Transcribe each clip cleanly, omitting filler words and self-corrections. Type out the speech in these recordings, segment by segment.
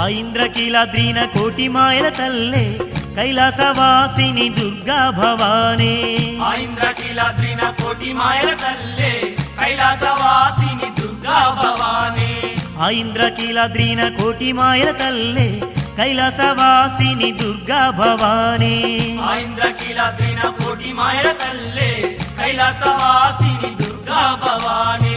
ఆ ఇంద్రకీలాద్రిన కోటి మాయల తల్లే కైలాసవాసిని దుర్గా భవానీ. ఆ ఇంద్రకీలాద్రిన కోటి మాయల తల్లే కైలాసవాసిని దుర్గా భవానీ. ఆ ఇంద్రకీలాద్రిన కోటి మాయల తల్లే కైలాసవాసిని దుర్గా భవానీ. ఆ ఇంద్రకీలాద్రిన కోటి మాయల తల్లే కైలాసవాసిని దుర్గా భవానీ.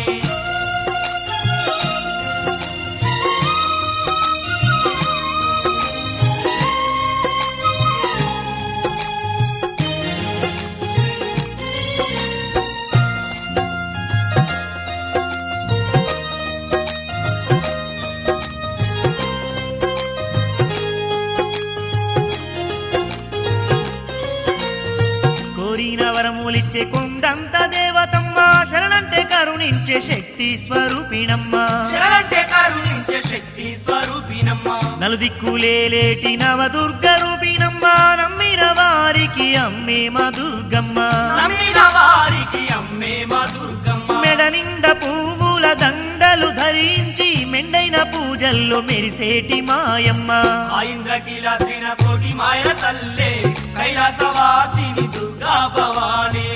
కోరిన వరములిచ్చే కొండంత దేవతమ్మ, శరణంటే కరుణించే శక్తి స్వరూపిణమ్మ. శరణంటే కరుణించే శక్తి స్వరూపిణమ్మ. నలుదిక్కులేటి నవదుర్గ రూపిణమ్మ, నమ్మిన వారికి అమ్మే మా దుర్గమ్మ. నమ్మిన వారికి అమ్మే మా దుర్గమ్మ. మెడ నిండ పువ్వుల దండలు ధరించి మెండైన పూజల్లో మెరిసేటి మాయమ్మ. ఆ ఇంద్రకీలాద్రిన కోటి మాయల తల్లే కైలాసవాసిని దుర్గా భవానీ.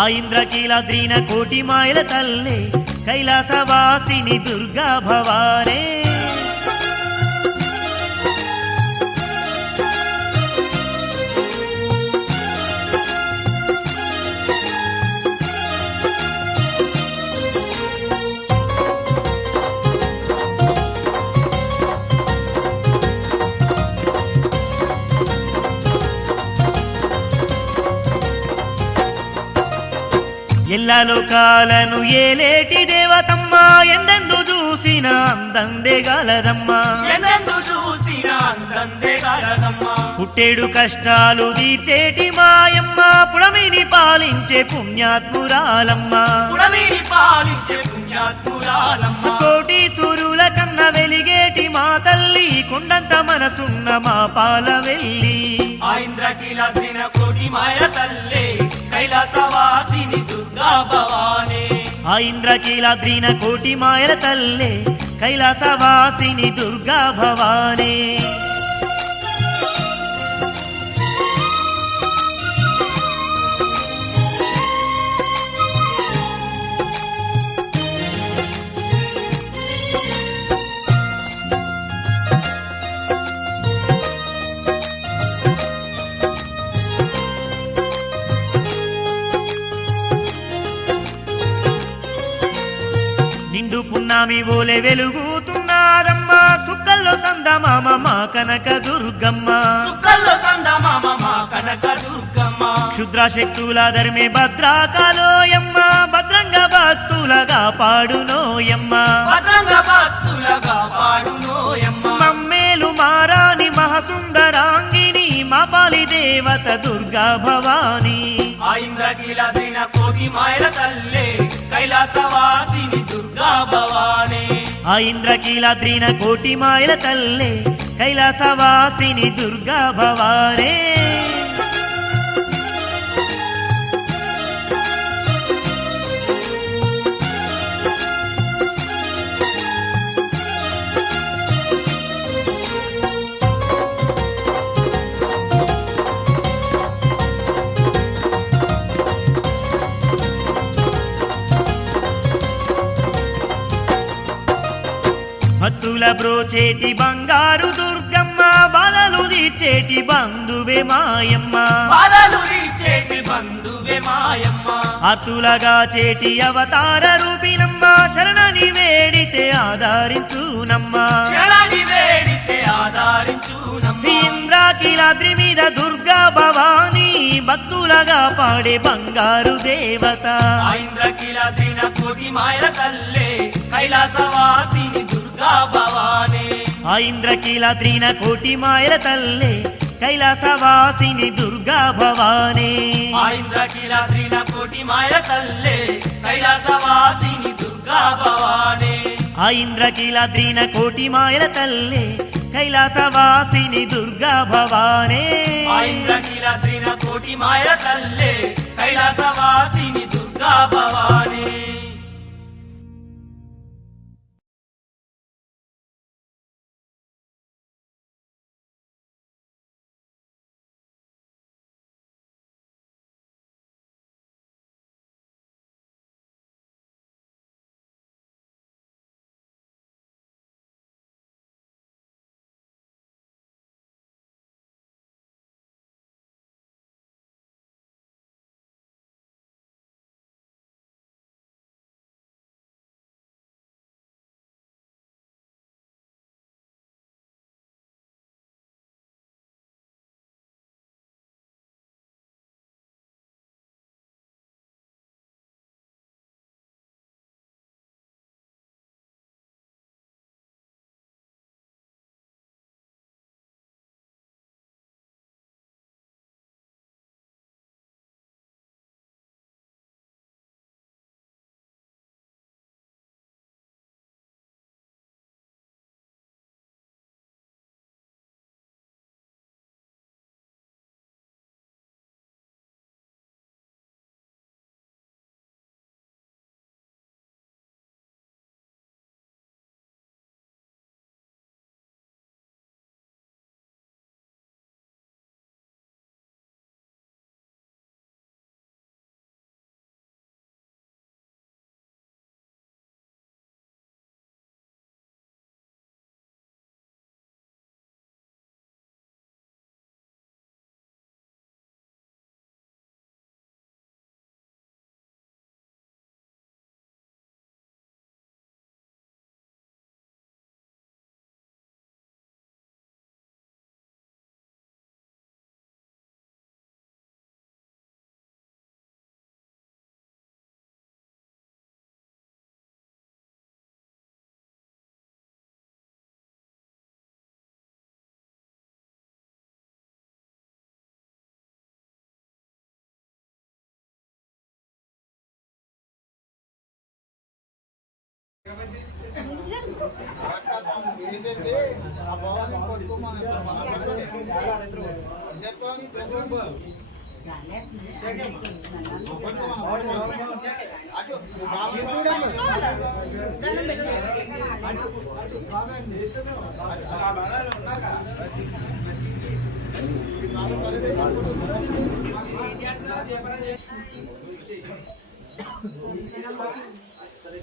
ఆ ఇంద్రకీలాద్రిన కోటి మాయల తల్లే కైలాసవాసిని దుర్గా భవానీ. ఎల్ల లోకాలను ఏలేటి దేవతమ్మ, ఎందెందు చూసిన అందందే గలదమ్మ. ఎందెందు చూసిన అందందే గలదమ్మ. పుట్టేడు కష్టాలు తీర్చేటి మాయమ్మ, పుడమిని పాలించే పుణ్యాత్మురాలమ్మ. పుడమిని పాలించే పుణ్యాత్మురాలమ్మ. కోటి సూర్యుల కన్న వెలిగేటి మా తల్లి, కొండంత మనసున్న మా పాల వెళ్ళి. ఆ ఇంద్రకీలాద్రిన కోటి మాయల తల్లే కైలాసవాసిని దుర్గా భవానీ. ఆ ఇంద్రకీలాద్రిన కోటి మాయల తల్లే కైలాసవాసిని దుర్గా భవానీ. నిండు పున్నామి ఓలే వెలుగుతున్నారమ్మ, సుక్కల్లో సందమామ మా కనక దుర్గమ్మ. సుక్కల్లో సందమామ మా కనక దుర్గమ్మ. క్షుద్రశక్తుల ధర్మే భద్రాకాలోయమ్మ, భద్రంగా భక్తులగా పాడునోయమ్మ. భద్రంగా భక్తులగా పాడునోయమ్మ. మమ్మేలు మారాని మహసుందరాంగిని, మా పాలి దేవత దుర్గా భవానీ. ఆ ఇంద్రకీలాద్రిన కోటి మాయల తల్లే కైలాసవాసిని దుర్గా భవానీ. ఆ ఇంద్రకీలాద్రిన కోటి మాయల తల్లే కైలాసవాసిని దుర్గా భవానీ. భక్తుల బ్రోచేటి బంగారు దుర్గమ్మ, బాధలు తీర్చేటి బంధువే మాయమ్మ. బాధలు తీర్చేటి బంధువే మాయమ్మ. అతులగా చేటి అవతార రూపినమ్మ, శరణని వేడితే ఆధారించునమ్మ. శరణని వేడితే ఆధారించునమ్మ. ఇంద్రకీలాద్రి మీద దుర్గా భవానీ, భక్తులగా పాడే బంగారు దేవత. ఆ ఇంద్రకీలాద్రిన కోటి మాయల తల్లే కైలాసవాసిని దుర్గా భవానీ. ఆ ఇంద్రకీలాద్రిన కోటి మాయల తల్లే కైలాసవాసిని దుర్గా భవానీ. ఆ ఇంద్రకీలాద్రిన కోటి మాయల తల్లే కైలాసవాసిని దుర్గా భవానీ. ఆ ఇంద్రకీలాద్రిన కోటి మాయల తల్లే కైలాసవాసిని దుర్గా భవానీ. ఆ ఇంద్రకీలాద్రిన కోటి మాయల తల్లే కైలాసవాసిని దుర్గా భవానీ.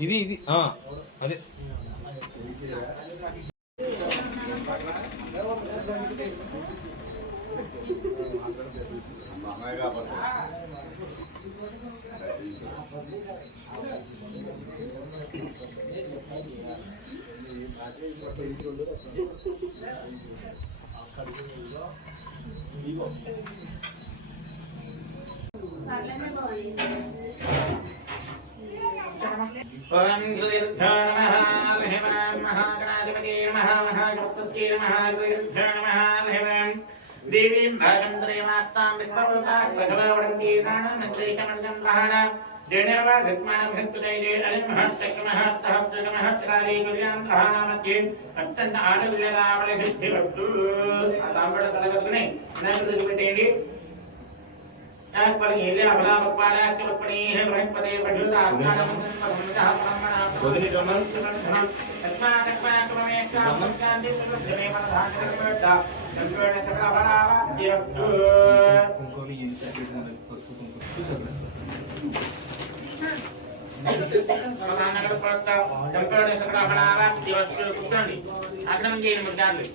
ఇది అదే ఓం శ్రీరుద్ధ్యో నమః హరిహమాన్ మహాగణాధిపతే నమః మహాగణపతే నమః శ్రీరుద్ధ్యో నమః హరిహమాన్ దేవీం భాగంత్రేమాస్తాం విశ్వరూపాః సకలవడంతి దానం నత్రైకమర్జం రహణ జేనర్వా గత్మానం హంతుదైదే అలిమహత్తకమహత్తహత్తకమహత్తకారీ గుర్యాం రహణ మధ్యే అత్యంత ఆనందరావళి సిద్ధివస్తు ఆ తాంబడ కలగలుగునే నన్ను పెట్టేయండి नागपति हेले अपना बप्पाला के बप्पणी है बृहस्पति पशुता आत्मानम ब्रह्मणः ब्रह्मणः वदनी कमल तस्मा क्रमे का मुक्तांति सर्वधने प्रधान करता संकट सकला बरावा दिवस्तु कुंकोली इनसाइड प्रधान कर प्रता संकट सकला बरावा दिवस्तु कुंडी अग्नम जी मुद्दाले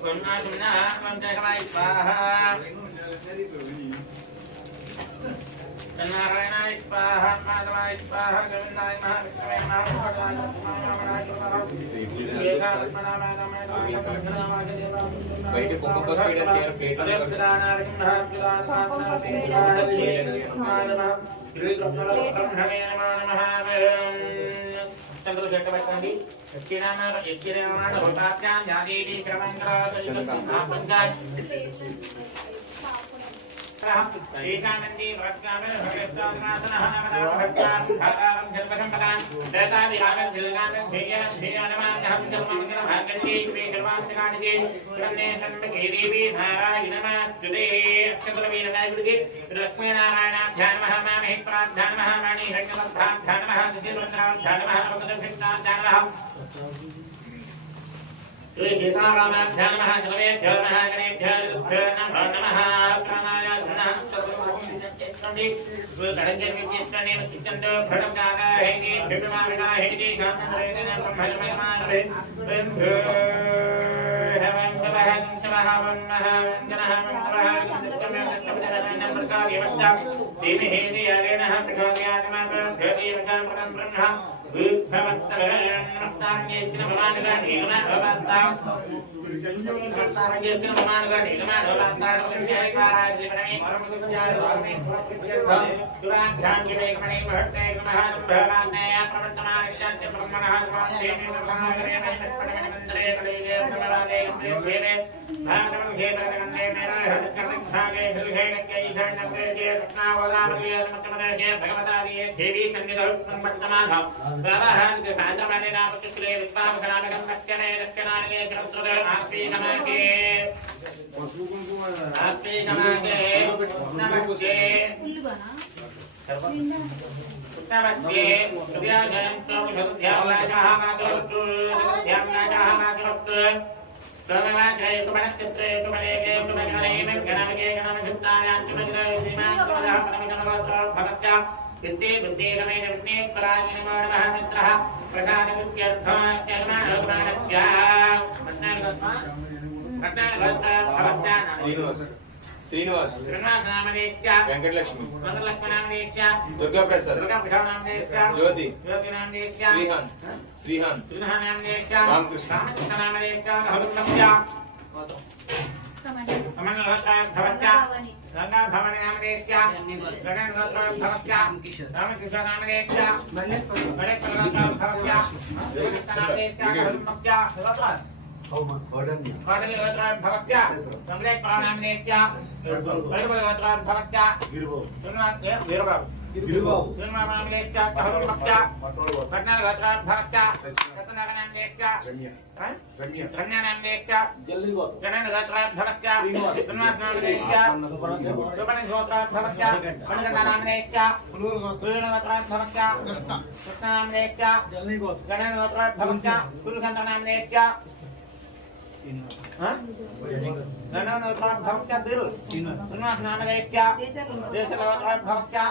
Kunna kunna manjakamai swaha Kannaranai swaha madhavai swaha Govindai mahavikrame బయట కుక్క బస్ చంద్రుడు జట్ట పెట్టండి ఎక్కిరామాన హోతాత్యాం యాదేవి ఏకానంది వ్రత్కామే భగవత్తాసనః నమః భక్తాం జన్మసంపదాం దేతా విరాగం దిలగానం ధేయం ధేయానమానహం జన్మమంగళం భాగంతి శ్రీ గర్వాంతకానికే కన్నే కన్మకే దేవి నారాయణమాస్తుతే అక్షతరవీర నాయకుడికి లక్ష్మీనారాయణాభ్యాం నమః మామహి ప్రార్థాం నమః వాణి హిరణ్యవర్ధాభ్యాం నమః దివ్యవందనాభ్యాం నమః అవగతభిష్టాభ్యాం నమః श्री सीतारामाभ्यां नमः सर्वेभ्यो नमः गणेभ्यो नमो नमः प्राणाय नमः सर्वभूमिश्चेष्टि गणजन्मिष्टने सिद्धन्तो भडं गागा हेदि भिमाविना हेदि गानरेदन ब्रह्मजमयमानवे ब्रह्मो हवं सवहं सवहवं महवंजनः मंत्रः प्रकार्यवत्ता देवी हेदि यागेनः प्रकार्यात्मा प्रदेवतां ब्रह्म भवत्तरन्नस्तान्येन भवानुगा नीलमा भवत्ता भवत्तारन्येन भवानुगा नीलमा भवत्ता विजयकाराय जीवने परमगुरुजाय धर्मे दुराध्यान्विते कमणे महत्ते महान भवानय प्रवर्तमान विचार्य ब्रह्मणः स्वामेन महागणे मन्त्रे कलेजे भगवाने प्रेमे भागवत घेतकन्ने मेरा हरकर्णभागे दुर्घेणके इधर्णके रत्नावदामलिय मतमनके भगवतारिये देवी कन्निधौ संपत्तमानः बाबाहं के भाद्रपदे नाम चित्रे विद्वांसनामकं रक्षणे रक्षणार्गे क्रमसुरे आस्ते नमके नमस्ते नमस्ते हृदयागं प्रभुध्यावाचाः मातरत्तु ध्यानाचाः मातरत्तु तमवाचये कुमनक्षत्रे कुमलेके कुमगणे गणमके गणमचित्तायां कुमगणे श्रीमान् परमितमवत्र भवत्या विद्ये बुद्धे रमेण विद्ये परायण नमो नमः मित्रः प्रसादविद्यर्थं कर्मणोपमानस्य శ్రీనివాస్ नामनेत्य వెంకటలక్ష్మి मंगलक्ष्मनामनेत्य దుర్గా ప్రసాద్ दुर्गाप्रसादनामनेत्य జ్యోతి ज्योतिनामनेत्य శ్రీహాన్ श्रीनामनेत्य रामकृष्ण रामकृष्णनामनेत्य हरुणस्य भवत्य गंगा भवन नामनेत्य गणेशगोत्र भवत्य रामकृष्ण नामनेत्य गणेश भवत्य नामनेत्य हरुणस्य కోటమి గోత్రాన్ భవత్య సంలే ప్రాణామనేత్య వైడుబల గోత్రాన్ భవత్య వీరబాబు వీరబాబునేత్య కహరుమత్య పట్నాల గోత్రాన్ భవత్య రత్నగణామనేత్య రమ్యానామనేత్య గణన గోత్రాన్ భవత్య శ్రీనివాసనామనేత్య సుపని గోత్రాన్ భవత్య మణికంఠనామనేత్య పురుణ గోత్రాన్ భవత్య కృష్ణనామనేత్య గణన గోత్రాన్ భవత్య కులకంఠనామనేత్య भवत्या दिल नामनेत्या भवत्या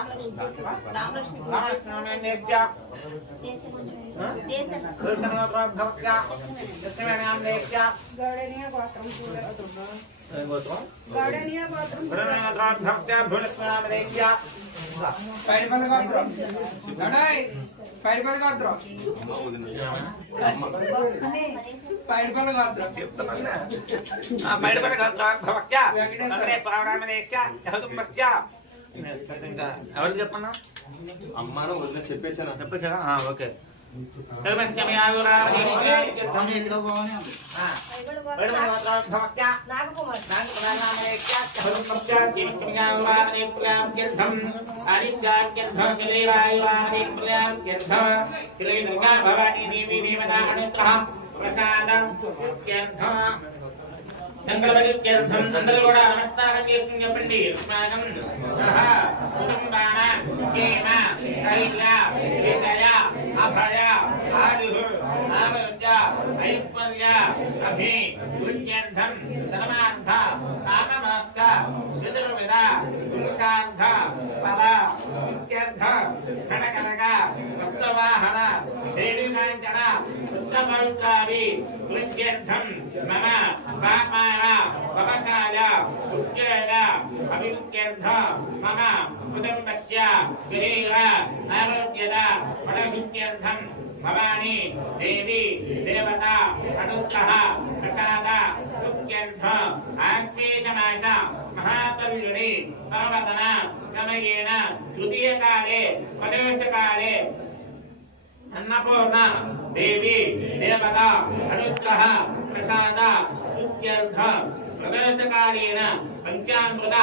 रामकृष्णनामनेत्या भवत्या दशमनामनेत्या भवत्या भूलनामनेत्या ఎవరు చెప్పన్నా అమ్మాను వదిన చెప్పేశాను. చెప్పేసారా ఓకే అందరూ కూడా నమస్కారం చేస్తుంది చెప్పండి. కుటుంబాన క్షేమ కైల విజయ అభయ ఆయుః ఆరోగ్య ఐశ్వర్య అభి పుణ్యర్థం ధర్మార్థ కామమోక్ష చతుర్విధ పురుషార్థ ఫల ఇత్యర్థ కనకనక భక్తవాహన దేవీకాంచన పుష్పపవిత్రాది పుణ్యర్థం మమ పాపాయ పవకాయ ఉజ్జయ అభివృద్ధ్యర్థ మమ కుటుంబస్య శరీర ఆరోగ్యద ఫలసిద్ధ్యర్థం భవాని దేవి దేవత అనుగ్రహ ప్రసాద సుఖ్యర్థ ఆశ్వేషమాస మహాకల్యుని పర్వతన సమయేన తృతీయకాలే ప్రదేశకాలే अन्नपूर्ण देवी देवता अनुग्रह प्रसाद इत्यर्थ प्रवेशकालेन पंचामृत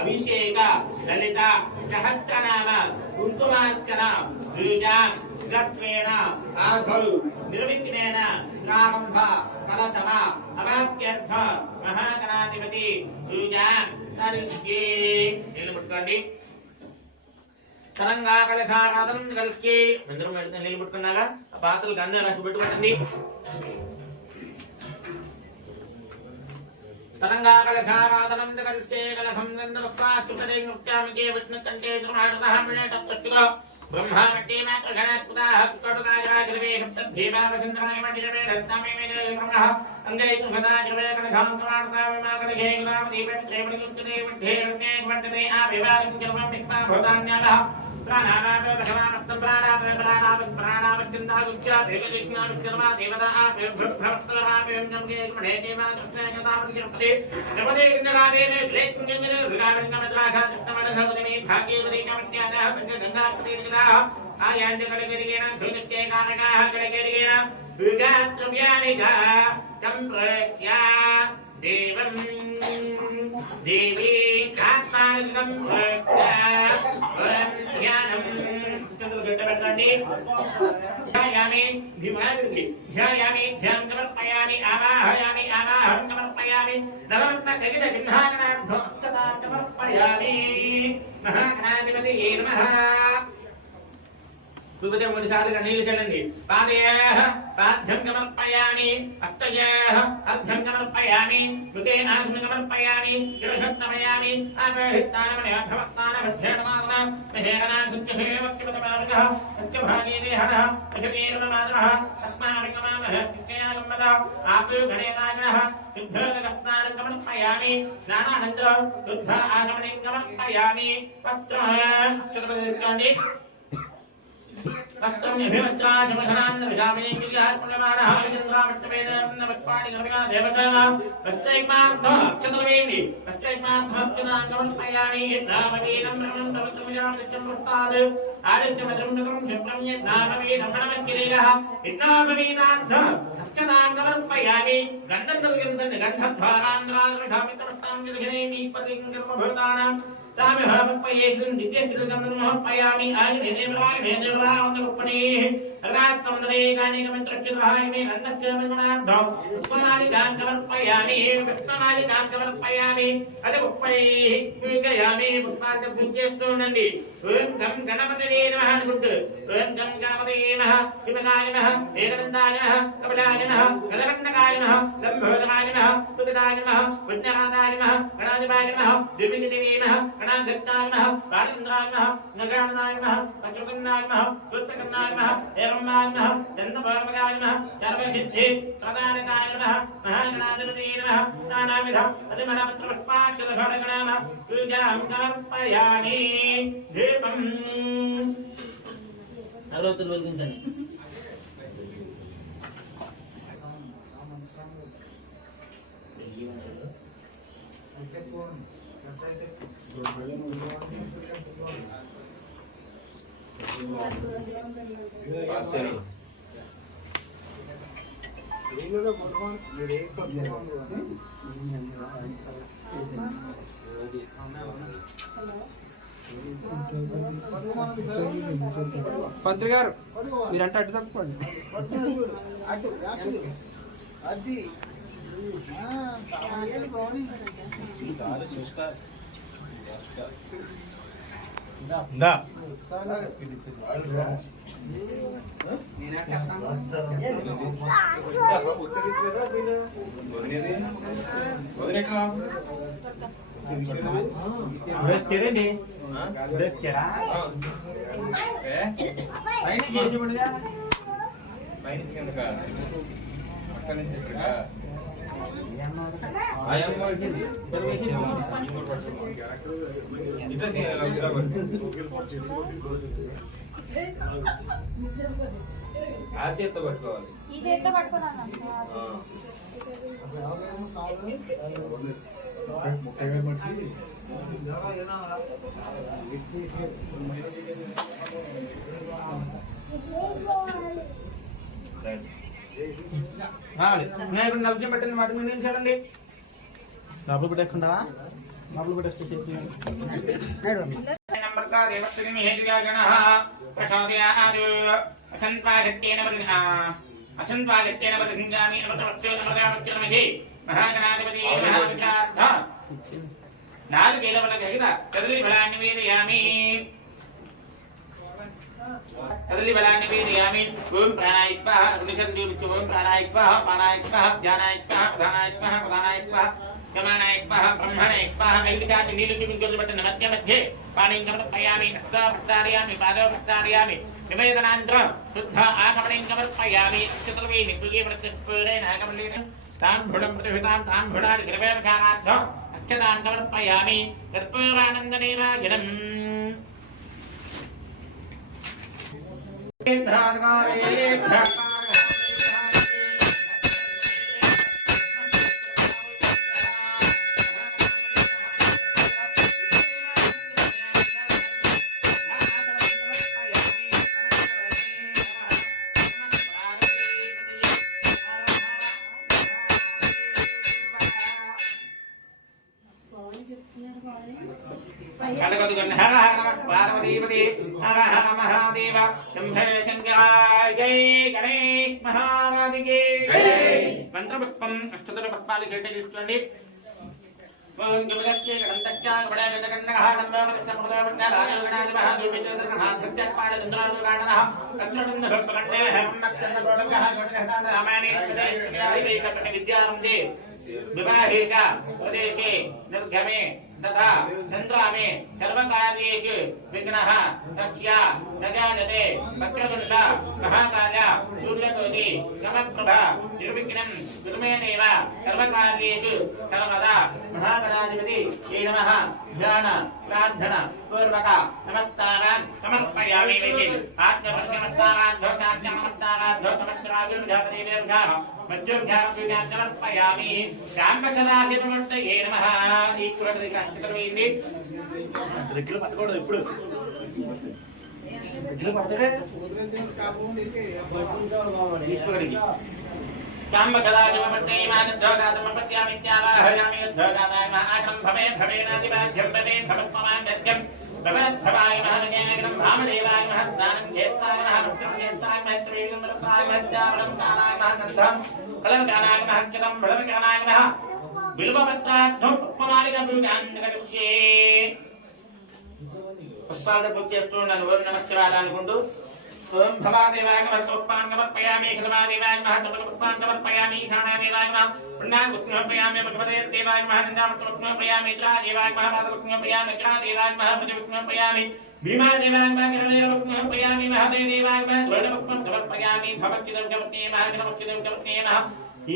अभिषेक ललित सहस्रनाम कुंकुमार्चन श्रीजा गत्वेन आघौ निर्विघ्नेन प्रारंभ कलशव अवाप्त्यर्थ महागणाधिपति श्रीजा करिष्ये निलमुट्कोंडि తరంగా కళారాధన కలిసి అందరం పెడితే నీళ్ళు పుట్టుకున్నాగా ఆ పాత్రలకు అందరూ రాసి పెట్టుకోండి. తరంగా కళారాధనం కలిసే కలహం గంధవస్వాచుతరే నృత్యామికే విష్ణుకంటే దుర్మార్గమహమినేతత్తులో బ్రహ్మావతి మాతృగణాత్మతాః కడుగాజాగ్రవే సప్తభీమావచంద్రాయ మణిరవే రత్నమే మేదే బ్రహ్మః అంగైకు భదాగ్రవే కలఘం కమార్తావే మాకలఘే గుణామదీపే త్రేమణికుత్తరే వడ్ఢే రమ్యే వర్తతే ఆవివారిం జన్మం నిక్మా భూతాన్యాలః ప్రాణానామే భగవానప్తం ప్రాణామే ప్రాణావచ్చిందాగుచ్చ భేగదిష్ణావిచ్చర్మా దేవతా భ్రమస్తరామేం జంగే గుణే దేవా దృష్ణేగతావతిర్పతే నమదే గింజరావేనే శ్రేష్ఠంజంగరే రుగావింగమద్రాఘ కృష్ణమడఘవదమే భాగ్యేవదీకమత్యాదః పంచగంగాపతిర్జనాః ఆయాంజకలగిరిగేణ ధృనిత్యే కారకాః కలగిరిగేణ రుగాత్రవ్యాని చ సంప్రత్యా దేవం దేవీ ఆత్మానికం ధ్యానం గట్టబెట్టండి. ధ్యాయామి ధిమానికి ధ్యాయామి ధ్యానం సమర్పయామి ఆవాహయామి ఆవాహనం సమర్పయామి నవరత్న ఖగిత గిన్నాగణార్థం సమర్పయామి. మహాగణాధిపతి నమః. విభజన 3 సార్లుగా నీళ్లు చల్లండి. పాదయాః పాద్యం సమర్పయామి హస్తయాః అర్ధం సమర్పయామి కృతే ఆత్మ సమర్పయామి శిరసత్తమయామి ఆపేహితానమయాధవత్తానమధ్యేనమాన మహేరణాధుత్యసేవక్తిపదమార్గః సత్యభాగే దేహనః అశతేర్వమాదనః తస్మావికమామః చిత్తయాగమ్మదః ఆపే గణేనాగణః యుద్ధరగత్తానం సమర్పయామి స్నానానంతరం శుద్ధ ఆగమనం సమర్పయామి పత్రః చతుర్దశికండి पत्रं निभिवच्चाजमधनान् विजामिने किर्यात् पुण्यमानः चन्द्रावट्टवेन नवत्पाणि गर्भगा देवताः तत्रैमार्थ चतुर्वेदि तत्रैमार्थ चतुराङ्गमर्पयामि यद्धामवेदं ब्रह्मं तवत्रमिजामित्यं वृत्तात् आदित्यमदं नगरं क्षिप्रं यद्धामवेदं प्रणवच्चिरेगः यद्धामवेदार्थ अष्टदाङ्गमर्पयामि गन्धर्वगन्धन् गन्धद्वारान्द्रान्द्रधामितमस्तां निर्घनेमि पतिङ्गर्भभूतानां तामिहपयेकं दिव्यचित्रगन्धर्मर्पयामि आयुधेदेवरायुधेदेवरावन्दरुपणे रदात्समुद्रे गानिकमित्रश्चित्रहाय मे गन्धक्यमन्मनार्धं पुष्पमालिकाङ्कमर्पयामि पुष्पमालिकाङ्कमर्पयामि अदपुष्पैः पूजयामि पुष्पार्घ्यपूज्यस्तु नन्दि ओं गं गणपतये नमः अनुకుంటూ ओं गं गणपतये नमः शिवगाय नमः एकदन्ताय नमः कपिलाय नमः गगनकाय नमः लम्भोदराय नमः तुगदाय नमः विघ्नराजाय नमः गणाधिपाय नमः दिव्यदेवे नमः गणाध्यक्षाय नमः कालेन्द्राय नमः नगानाय नमः पंचकन्नाय नमः सुत्तकन्नाय नमः एरम्माय नमः दन्तवर्मगाय नमः सर्वसिद्धि प्रदानकाय नमः महागणाधिपतये नमः नानाविध परिमलपत्रपुष्पाक्षरफलगणामः पूजां समर्पयामि दीपं अगरबत्తులు వెలిగించండి పంతులు గారు మీరంటే అడ్డు తప్పుకోండి. అది ఆ చేత్తో పట్టుకోవాలి. ఈ చేత్తో పట్టుకున్నాను. వినాయకుడు నవ్వు పెట్టండి మాట మీద చూడండి. డబ్బులు పెట్టకుండా డబ్బులు పెట్టేస్తే कदली बलानि वेदयामि ओम प्राणाय स्वाहा निषद्यो विच्छ ओम प्राणाय स्वाहा प्राणाय स्वाहा ध्यानाय स्वाहा प्रधानाय स्वाहा प्रधानाय स्वाहा गमनाय स्वाहा ब्रह्मणाय स्वाहा ऐदिकाति नीलचुकिंकल बटन मध्य मध्ये पाणिंगम पयामि हस्त प्रसारयामि पाद प्रसारयामि निवेदनांतर शुद्ध आगमनिंगम पयामि चतुर्वे निकुले प्रत्यस्परेण आगमनेन ताम्भुडं प्रतिहितां ताम्भुडान् ग्रवेवखानाथ अक्षतांगम पयामि कर्पूरानन्दनेराजनम् पार्वतीपति हर हर महादेव शंभे शंकराय जय गणेश महाराज की जय मंत्रपुष्पम अष्टोत्तर पुष्पालि केटगिस्तुंडी ओम गमगस्य गणंतच्च वडगणकण्डः नमोमस्य प्रदवन्नारायणाय महादेवचन्द्रः सत्यपाद चन्द्रानुराणः कत्रदन्न भक्तकण्डे हेमन्नच्चन्द्र प्रोडकः गणकहतान रामायणे विद्यारम्भे विद्यारम्भे विवाहिका प्रदेशे निर्गमे तथा संग्रामे सर्वकार्येषु विघ्नः तस्य न जायते वक्रतुण्ड महाकाय सूर्यकोटि समप्रभा निर्विघ्नं कुरु मे देव सर्वकार्येषु सर्वदा महागणाधिपति नमः ध्यान प्रार्थना पूर्वक नमस्कार సమర్పయామి సమర్పయామి శాంబకదాధిపమూర్తయే నమః. ఈ కూడా అష్టకరమైంది దగ్గర పట్టుకోవడం ఎప్పుడు దగ్గర పడతాడే ఈశ్వరుడికి శాంబకదాధిపమూర్తయే మానసోగాతమపత్యామిత్యావాహయామి యుద్ధోగాతాయ మహాకం భవే భవేనాదివాజ్యం భవే భవత్మమాన్యత్యం భవద్భవాయ మహానజ్ఞాయగణం భామదేవాయ మహద్దానం జ్యేష్ఠాయ మహాభక్తిజ్యేష్ఠాయ మైత్రేయం వరదాయ మహత్యావరం కాలాయ మహానందం ఫలవకానాయ మహత్యతం బలవకానాయ మహ బిల్వపత్రార్థం పుష్పమాలిక పూజాన్నికరిష్యే. పుష్పాలతో పూజ చేస్తున్నాను. ఓం నమః శివాయ అనుకుంటూ ఓం భవాదేవాయ నమః సోపాన్ సమర్పయామి ఖలవాదేవాయ నమః తపపుష్పాన్ సమర్పయామి ఖానాదేవాయ నమః పుణ్యాన్ సమర్పయామి భగవతే దేవాయ నమః నిందాం సమర్పయామి త్రాదేవాయ నమః పాదం సమర్పయామి త్రాదేవాయ నమః భుజం సమర్పయామి భీమాదేవాయ నమః కరవేర సమర్పయామి మహాదేవాయ నమః ద్రోణపుష్పం సమర్పయామి భవచ్చిదం కవత్నే నమః కవచ్చిదం కవత్నే నమః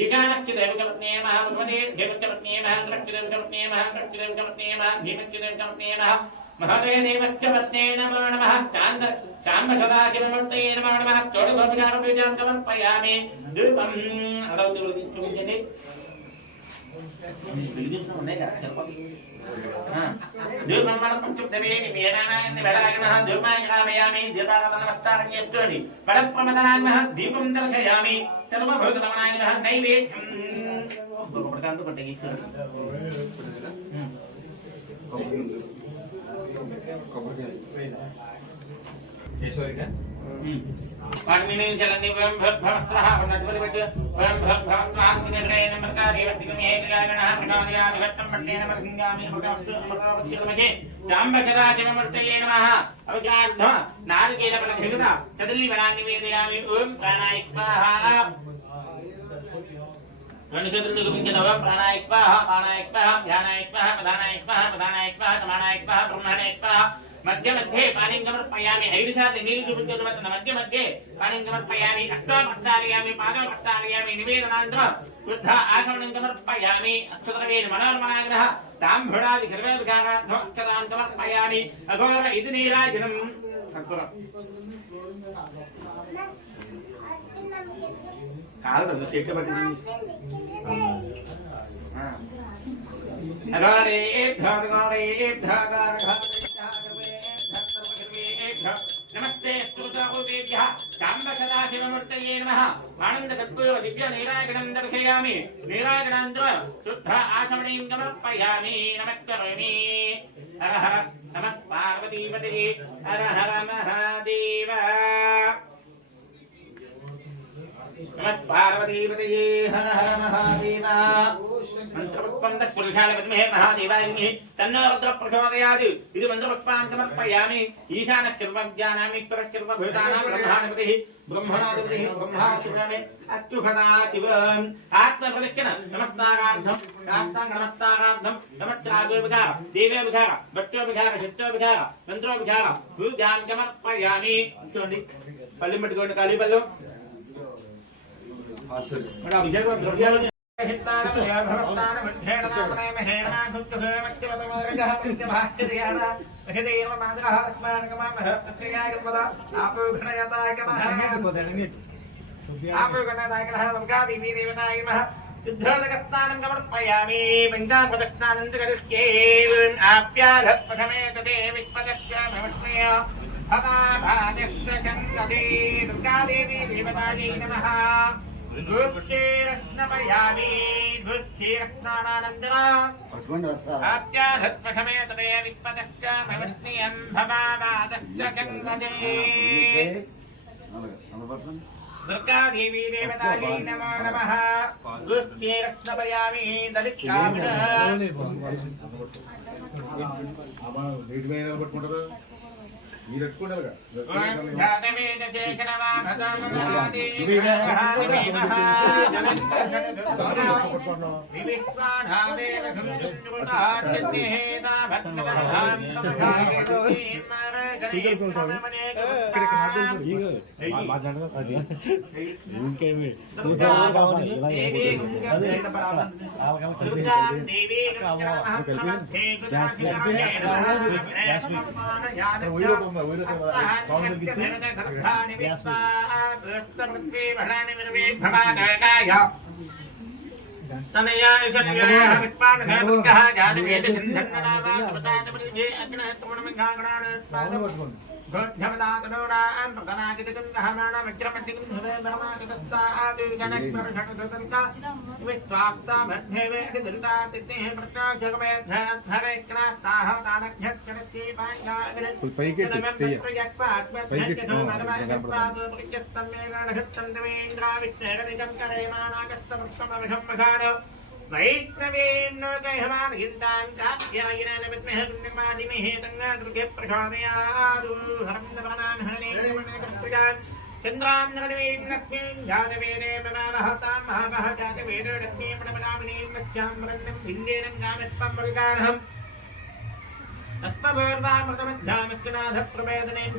ఈగానచ్చిదం కవత్నే నమః భగవతే దేవకవత్నే నమః ద్రక్షిదం కవత్నే నమః ద్రక్షిదం కవత్నే నమః భీమచ్చిదం కవత్నే నమః మహదేవశ్చవత్నే నమో నమః చాంద శాంబసదాశివమూర్తయే నమో నమః చోడగోపికారపూజాం సమర్పయామి ధూపం అరవతులు చూపించండి వెలిగించిన ఉన్నాయి కదా చెప్పండి. ధూపం పంచుదేవి నివేదనాన్ని వెళాగనః ధూపాయ రామయామి దీపారాధన నమస్కారం చేస్తోంది పరప్రమదనాయ దీపం దర్శయామి సర్వభూతరమణాయ నమః నైవేద్యం ఒకటికంటూ కొట్టే ఈశ్వరుడు పార్మినేంచలన్ని ఓం భవత్వః ఉన్నటువంటి పెట్టి ఓం భవత్వః నిగ్రహేణ మర్కాదేవతికమే ఏకగాగణః ప్రకార్యాది వత్సం పట్టేన మర్సింగామి భగవంతు అమరావతిలమగే జాంబకదాశివమూర్తయే నమః అవగార్ధ నారికేల ఫలభిగత తదల్లి వనాన్ని వేదయామి ఓం ప్రాణాయ స్వాహా. రెండు చేతులు చూపించిన ఓం ప్రాణాయ స్వాహా ప్రాణాయ స్వాహా ధ్యానాయ స్వాహా ప్రధానాయ స్వాహా ప్రధానాయ స్వాహా సమానాయ స్వాహా బ్రహ్మణాయ స్వాహా. మధ్య మధ్య పాణిం సమర్పయామి 5 సార్లు నీళ్ళు చూపించడం మధ్య మధ్య పాణిం సమర్పయామి అష్టం ప్రక్షాళయామి పాదం ప్రక్షాళయామి నివేదనాంతరం శుద్ధ ఆచమనం సమర్పయామి అక్షతరవేణ మనోన్మనాగ్రహ తాంబుడాది గర్వేర్ఘారార్థం అక్షతాం సమర్పయామి అఘోర ఇది నీరాజనం కాదు చెట్టు పట్టి నమస్తే స్తోత్రభూతేభ్యః శాంబసదాశివమూర్తయే నమః ఆనందకర్పూర దివ్య నీరాజనం దర్శయామి నీరాజనాంతరం శుద్ధ ఆచమనీం సమర్పయామి నమస్కరోమి. హర హర నమః పార్వతీపతయే హర హర మహాదేవ నమః పార్వతీపతయే హర హర మహాదేవ. మంత్రపుష్పం తత్పురుషాయ విద్మహే మహాదేవాయ తన్నో రుద్రః ప్రచోదయాత్. ఇది మంత్రపుష్పాన్ సమర్పయామి. ఈశానః సర్వజ్ఞానామీశ్వరః సర్వభూతానాం బ్రహ్మాధిపతిః బ్రహ్మణాధిపతిః బ్రహ్మాశివామి అత్యుపదాతివం. ఆత్మప్రదక్షిణ నమస్కారార్థం శాస్త్రాంగ నమస్కారార్థం నమస్కారోపచార దేవేపచార భక్తోపచార శక్తోపచార మంత్రోపచార పూజాం సమర్పయామి. చూడండి పల్లి పెట్టుకోండి ఖాళీ పళ్ళు అభిషేకం ద్రవ్యాలు సిద్ధోదకస్నానం సమర్పయామి. పంచాపదస్నానం కరిష్యే. ఆప్యాధత్పథమే తదే విశ్వదస్యామవస్మయ భవాభాజస్సకందదే దుర్గాదేవి దేవతాయై నమః. గుచ్చేరస్నపయామి. గుచ్చేరస్నానానంతరం ఆప్యాధత్పథమే తదే విశ్వదస్యామవస్మయం భవాభాజస్సకందదే దుర్గాదేవి దేవతాయై నమో నమః. గుచ్చేరస్నపయామి దలిష్యామి. మీరు పెట్టుకుంటారు వైష్ణవేం లోకైహమాన్ హిందాన్ కాత్యాయన విద్మహే పుణ్యమాదిమహే తన్నాదుర్గే ప్రచోదయాదు హరం నమః హరే నమః చంద్రాం నగవేం లక్ష్మీం జాతవేదే మమావహతాం మహావహ జాతవేదే లక్ష్మీం ప్రణమనామినీం లక్ష్యాం వరణం భిన్నేనం గామత్వం వల్గానహం తత్పూర్వామృతమధ్యామక్నాథ ప్రవేదనేం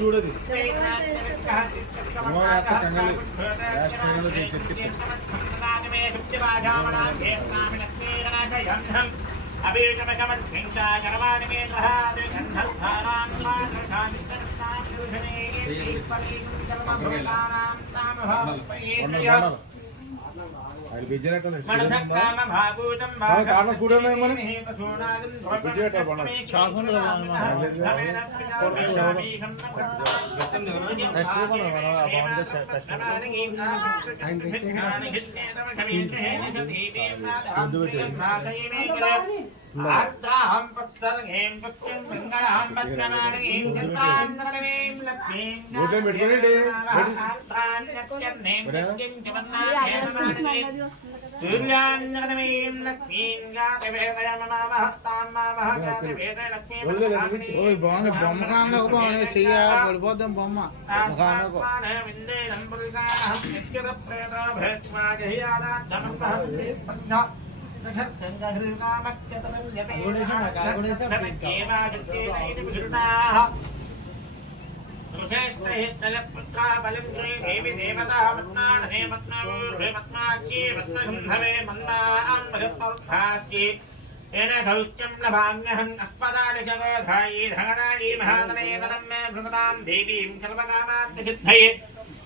చూడదు బాగుంది బొమ్మ కాలంలో బాగుంది చెయ్య పడిపోద్దాం బొమ్మ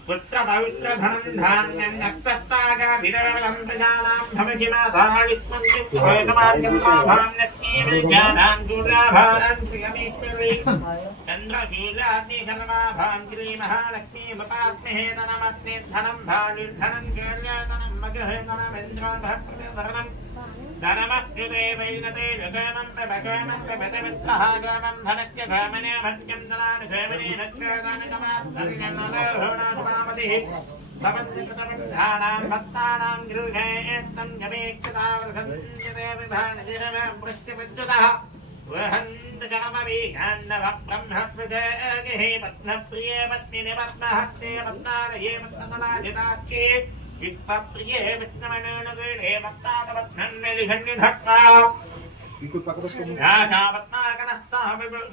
పుత్ర పవిత్ర ధనం ధాన్యం నక్తస్తాగా విరవలం ప్రజానాం భవజిమాధాళిత్మంతి స్వైకమార్గం లాభాం లక్ష్మీం విద్యానాం దూరాభారం ప్రియమేశ్వరీ చంద్రశూలాగ్ని సర్వాభాం శ్రీ మహాలక్ష్మీ మపాత్మహే ధనమత్నే ధనం భాళిర్ధనం కళ్యాణం మగహేతనమేంద్రభరణం ధనమత్యుతే వైగతే యుగమం ప్రభగమం ప్రభగమిత్రహాగమం ధనస్య ఘామనే భక్త్యం ధనాని ఘామనే నక్షదానకమాధరిణనలహోణాసుమామదిః భవంతి కృతవృద్ధానాం భక్తానాం గృహేత్తం జమేక్షతావృధంజతే విభానజిరమ వృష్టివిద్యుతః వహంత జనమవీఘాన్నవ బ్రహ్మత్వజగహే పద్మప్రియే పత్నిని పద్మహస్తే పద్మాలయే పద్మతలాజితాఖ్యే విత్ప్రియే విష్ణమణేణగేఢే పద్మాతపద్మన్నలిఘన్నిధత్తా పద్మాకనస్థా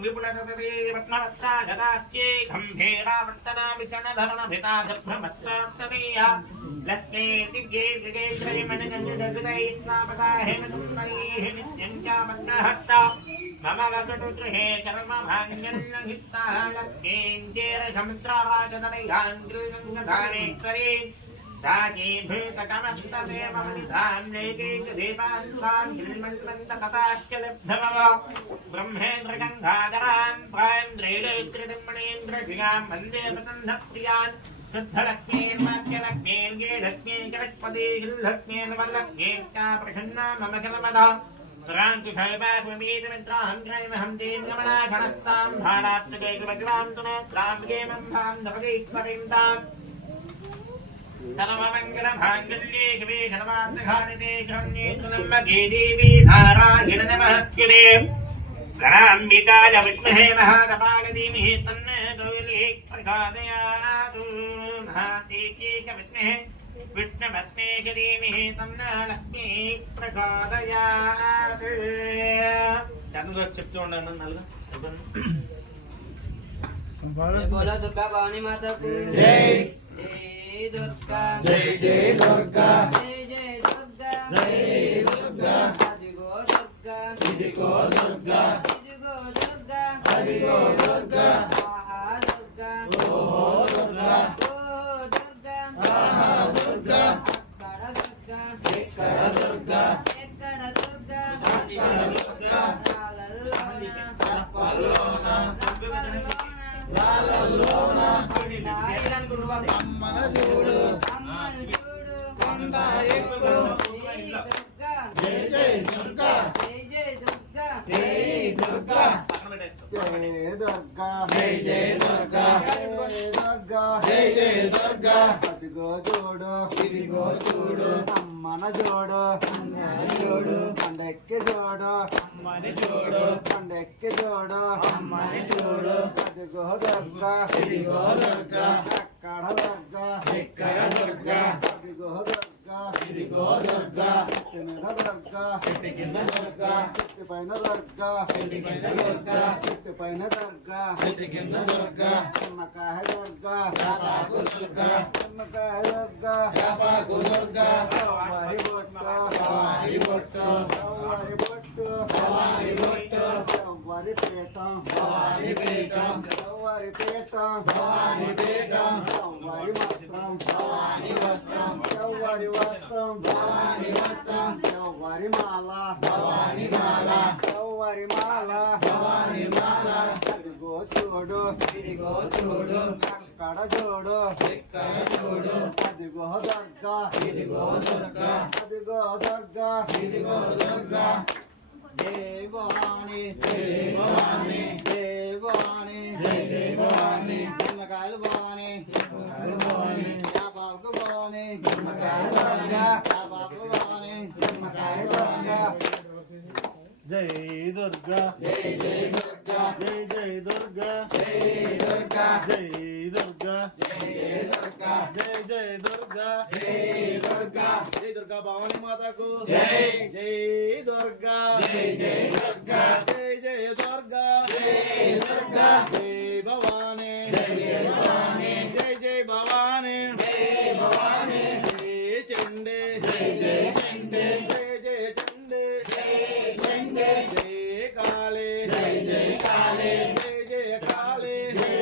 విపులతదే పద్మవత్తా గదాఖ్యే గంభీరావర్తనాభిషణధరణభితా గర్భమత్తాత్తమీయ లక్ష్మీ దిగ్గే దిగే శ్రీమణిగంజగదైత్నాపదా హేమతుంబైః నిత్యం చ పద్మహత్తా మమ వసటుగృహే కర్మభాంజన్యహిత్తా లక్ష్మీంజేరఘమిత్రారాజతనయాన్గృగంగధారేశ్వరీ ब्रह्मेन्द्रगंगाधरान् प्रायन्द्रेन्द्रमणेन्द्रधियां वन्दे प्रतन्धप्रियान् शुद्धलक्ष्मीर्वाक्यलक्ष्मीर्गेलक्ष्मीर्लक्ष्मीर्वल्लक्ष्मीर्चा प्रसन्ना मम जलमदा त्रान्तुषैवाग्वमीतमित्राहं त्रयमहं दें गमनाघनस्तां भाणात्मकैकवज्रां तुनेत्रां गेमं नवगैश्वरीं ताम् सर्वमङ्गलमाङ्गल्ये शिवे सर्वार्थघानिते शरण्ये त्र्यम्बके देवी नारायण नमस्ते गणाम्बिकाय विद्महे महाकपाल धीमहि तन्नो गौरी प्रचोदयात् महादेव्यै च विद्महे విష్ణుమత్మేహ ధీమహి తన్నో లక్ష్మీ ప్రచోదయాత్. చంద్ర చెప్తూ ఉండండి నలుగు. बोलो दुर्गा भवानी माता की जय। जय दुर्गा जय जय दुर्गा जय जय दुर्गा जय दुर्गा अदिगो दुर्गा इदिगो दुर्गा इदिगो दुर्गा अदिगो दुर्गा आहा दुर्गा ओहो दुर्गा ओ दुर्गा आहा दुर्गा अक्कड़ दुर्गा ఇక్కడ దుర్గా ఎక్కడ దుర్గా ఇక్కడ దుర్గా రాలల్లోన పల్లోన రాలల్లోన లాలల్లోన అమ్మన చూడు అమ్మను చూడు కొండ ఎక్కు జై దుర్గా జై జై దుర్గా జై జై దుర్గా జై దుర్గా జై జై దుర్గా జై దుర్గా జై దుర్గా జై జై దుర్గా అదిగో చూడు ఇదిగో చూడు అమ్మన చూడు చూడు కొండెక్కి చూడు అమ్మని చూడు కొండెక్కి చూడు అమ్మని చూడు అదిగో దుర్గా ఇదిగో దుర్గా అక్కడ దుర్గా ఇక్కడ దుర్గా అదిగో దుర్గా ఇదిగో దుర్గా చెట్టు మీద దుర్గా చెట్టు కింద దుర్గా చెట్టు పైన దుర్గా చెట్టు కింద దుర్గా చెట్టు పైన దుర్గా చెట్టు కింద దుర్గా నిమ్మకాయ దుర్గా యాపాకు దుర్గా నిమ్మకాయ దుర్గా యాపాకు దుర్గా వరి బొట్టు వారి బొట్టు వరి బొట్టు వారి బొట్టు వరి పీఠం వారి పీఠం వరి పీఠం వారి పీఠం వరి వస్త్రం వారి వస్త్రం వరి వస్త్రం వారి వస్త్రం వరి మాల వారి మాల వరి మాల వారి మాల అదిగో చూడు ఇదిగో చూడు అక్కడ చూడు ఇక్కడ చూడు అదిగో దుర్గా ఇదిగో దుర్గా అదిగో దుర్గా ఇదిగో దుర్గా జై భవాని జై భవాని జై భవాని జై జై భవాని నిమ్మకాయలు భవాని భవాని యాపాకు భవాని నిమ్మకాయ దుర్గా యాపాకు భవాని నిమ్మకాయ దుర్గా జై దుర్గా జై జై దుర్గా జై జై దుర్గా జై దుర్గా జై దుర్గా జై జై దుర్గా జై జై దుర్గా జై దుర్గా జై దుర్గా భవాని మాతకు జై జై దుర్గా జై జై దుర్గా జై జై దుర్గా జై దుర్గా జై భవాని జై జై భవాని జై జై భవాని జై భవాని జై చండే జై జై చండే జై జై చండే జై చండే జై కాళే జై జై కాళే జై జై కాళే జై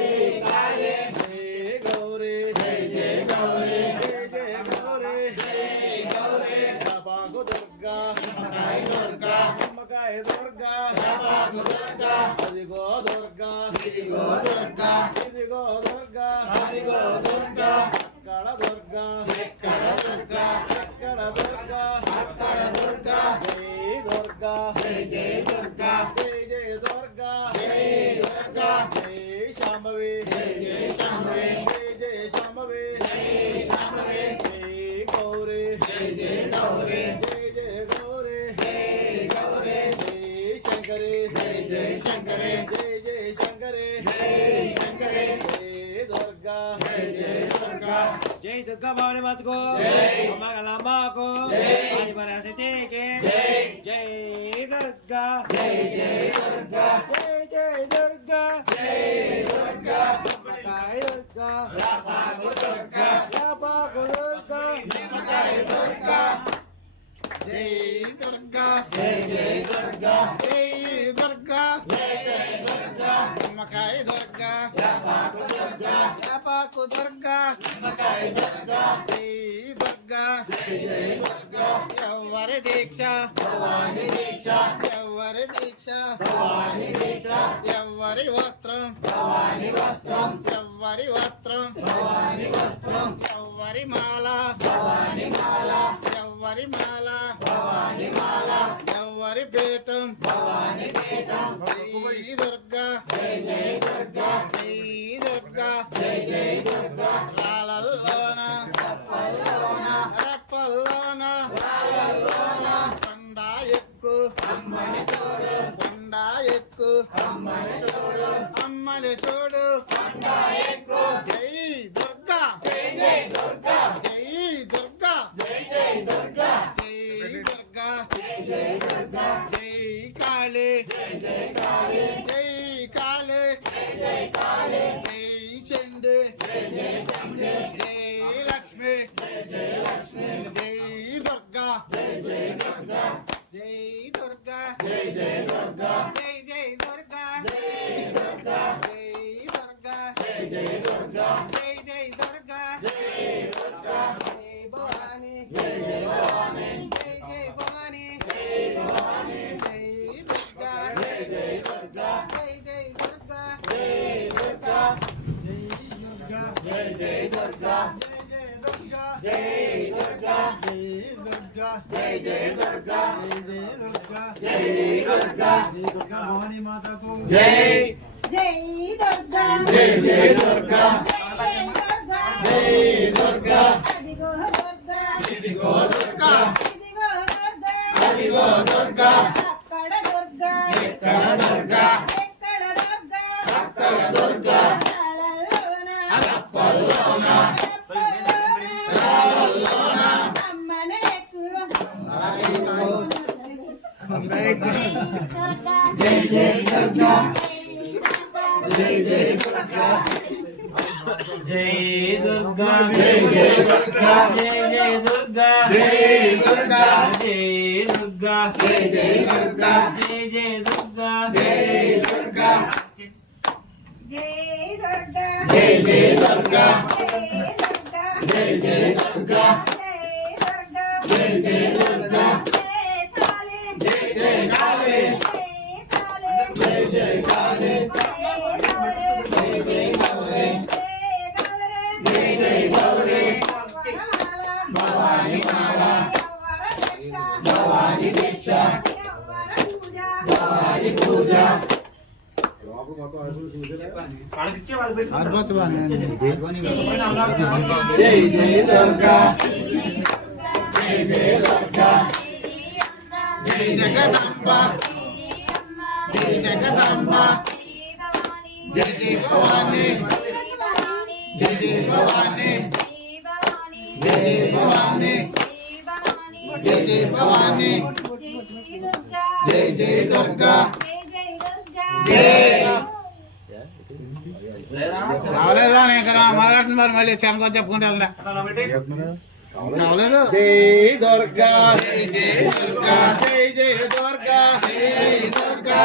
కాళే జై గౌరీ జై జై గౌరీ జై జై గౌరీ జై గౌరీ యాపాకు దుర్గా నిమ్మకాయ దుర్గా నిమ్మకాయ దుర్గా యాపాకు దుర్గా అదిగో దుర్గా ఇదిగో దుర్గా ఇదిగో దుర్గా అదిగో దుర్గా అక్కడ దుర్గా ఎక్కడ దుర్గా అక్కడ దుర్గా అక్కడ దుర్గా జై దుర్గా జై జై దుర్గా జై జై దుర్గా జై దుర్గా జై శాంభవి జై జై శాంభవి జై జై శాంభవి జై శాంభవి జై గౌరీ జై జై గౌరీ జై జై గౌరీ జై గౌరీ జై శంకరి జై జై శంకరి జై జై శంకరి జై శంకరి జై దుర్గా జై జై దుర్గా జై దుర్గా భవాని మాతకు జై. మంగళమ్మకు జై. ఆదిపరాశక్తికి జై. జై దుర్గా జై జై దుర్గా జై జై దుర్గా జై దుర్గా నిమ్మకాయ దుర్గా యాపాకు దుర్గా యాపాకు దుర్గా నిమ్మకాయ దుర్గా జై దుర్గా జై జై దుర్గా జై దుర్గా జై జై దుర్గా నిమ్మకాయ దుర్గా యాపాకు దుర్గా యాపాకు దుర్గా నిమ్మకాయ దుర్గా జై దుర్గా జై జై దుర్గా ఎవరి దీక్ష భవాని దీక్ష ఎవరి దీక్ష భవాని దీక్ష ఎవరి వస్త్రం భవాని వస్త్రం ఎవరి వస్త్రం భవాని వస్త్రం ఎవరి మాల భవాని మాల ఎవరి మాల భవాని మాల ఎవరి పీఠం భవాని పీఠం జై దుర్గా జై జై దుర్గా జై దుర్గా జై జై దుర్గా లాలల్లోన పల్లోన రెప్పల్లోన రాలల్లోన కొండ ఎక్కు అమ్మని తోడు కొండ ఎక్కు అమ్మని తోడు అమ్మని చూడు కొండ ఎక్కు జై దుర్గా జై జై దుర్గా జై దుర్గా దుర్గా జై దుర్గా జై జై దుర్గా జై దుర్గా జై దుర్గా జై దుర్గా భవానీ మాతకు జై జై దుర్గా జై జై దుర్గా జై దుర్గా జై దుర్గా అదిగో దుర్గా ఇదిగో దుర్గా ఇదిగో దుర్గా అదిగో దుర్గా అక్కడ దుర్గా ఎక్కడ దుర్గా ఎక్కడ దుర్గా అక్కడ దుర్గా రాళ్ళలోన రప్పల్లోన రాళ్ళలోన అమ్మనే ఎక్కు జై జై దుర్గా జై జై దుర్గా జై దుర్గా జై జై దుర్గా జై జై దుర్గా జై దుర్గా జై దుర్గా జై జై దుర్గా జై జై దుర్గా జై దుర్గా జై దుర్గా జై జై దుర్గా జై దుర్గా జై జై దుర్గా జై దుర్గా జై జై దుర్గా జై కాళీ జై జై కాళీ జై కాళీ జై జై కాళీ జై గౌరీ జై జై గౌరీ వరమాల భవానీ మాల భవానీ దీక్ష భవానీ దీక్ష భవానీ పూజ జై జై దుర్గా జై జై దుర్గా జై జగదంబ జై జగదంబ జై జై భవానీ జై జై భవానీ జై జై భవానీ జై జై భవానీ జై జై దుర్గా జై రావలేదు మొదలెట్టిన మరి మళ్ళీ చెనకొచ్చి చెప్పుకుంటే వెళ్ళా రావలేదు జై దుర్గా జై జై దుర్గా జై జై దుర్గా జై దుర్గా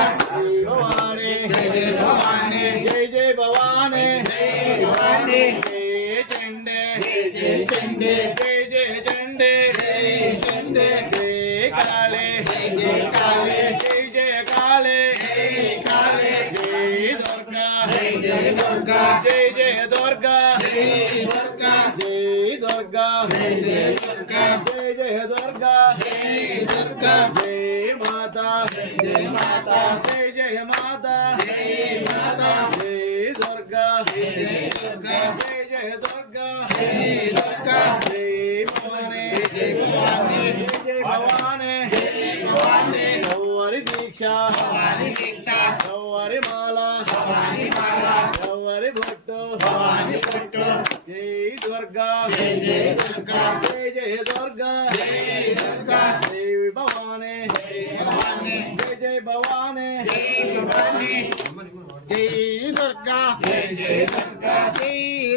భవానీ జై జై భవానీ జై జై భవానీ జై భవానీ జై చండే జై జై చండే జై జై చండే జై చండే జై కాళీ జై జై కాళీ జై జై కాళీ జై కాళీ జై దుర్గా జై జై దుర్గా జై జై దుర్గా జై దుర్గా జై దుర్గా జై జై దుర్గా జై జై దుర్గా జై దుర్గా జై మాతా జై మాతా జై జై మాతా జై మాతా జై దుర్గా జై జై దుర్గా జై జై దుర్గా జై దుర్గా జై భవానీ జై భవానీ జై భవానీ జై భవానీ గౌరీ దీక్ష భవానీ దీక్ష గౌరీ మాల భవానీ మాల గౌరీ భట్టు భవానీ పట్టు జై దుర్గా జై జై దుర్గా జై జై దుర్గా జై దుర్గా జై భవానీ జై భవానీ జై జై భవానీ జై భవానీ జై దుర్గా జై జై దుర్గా జై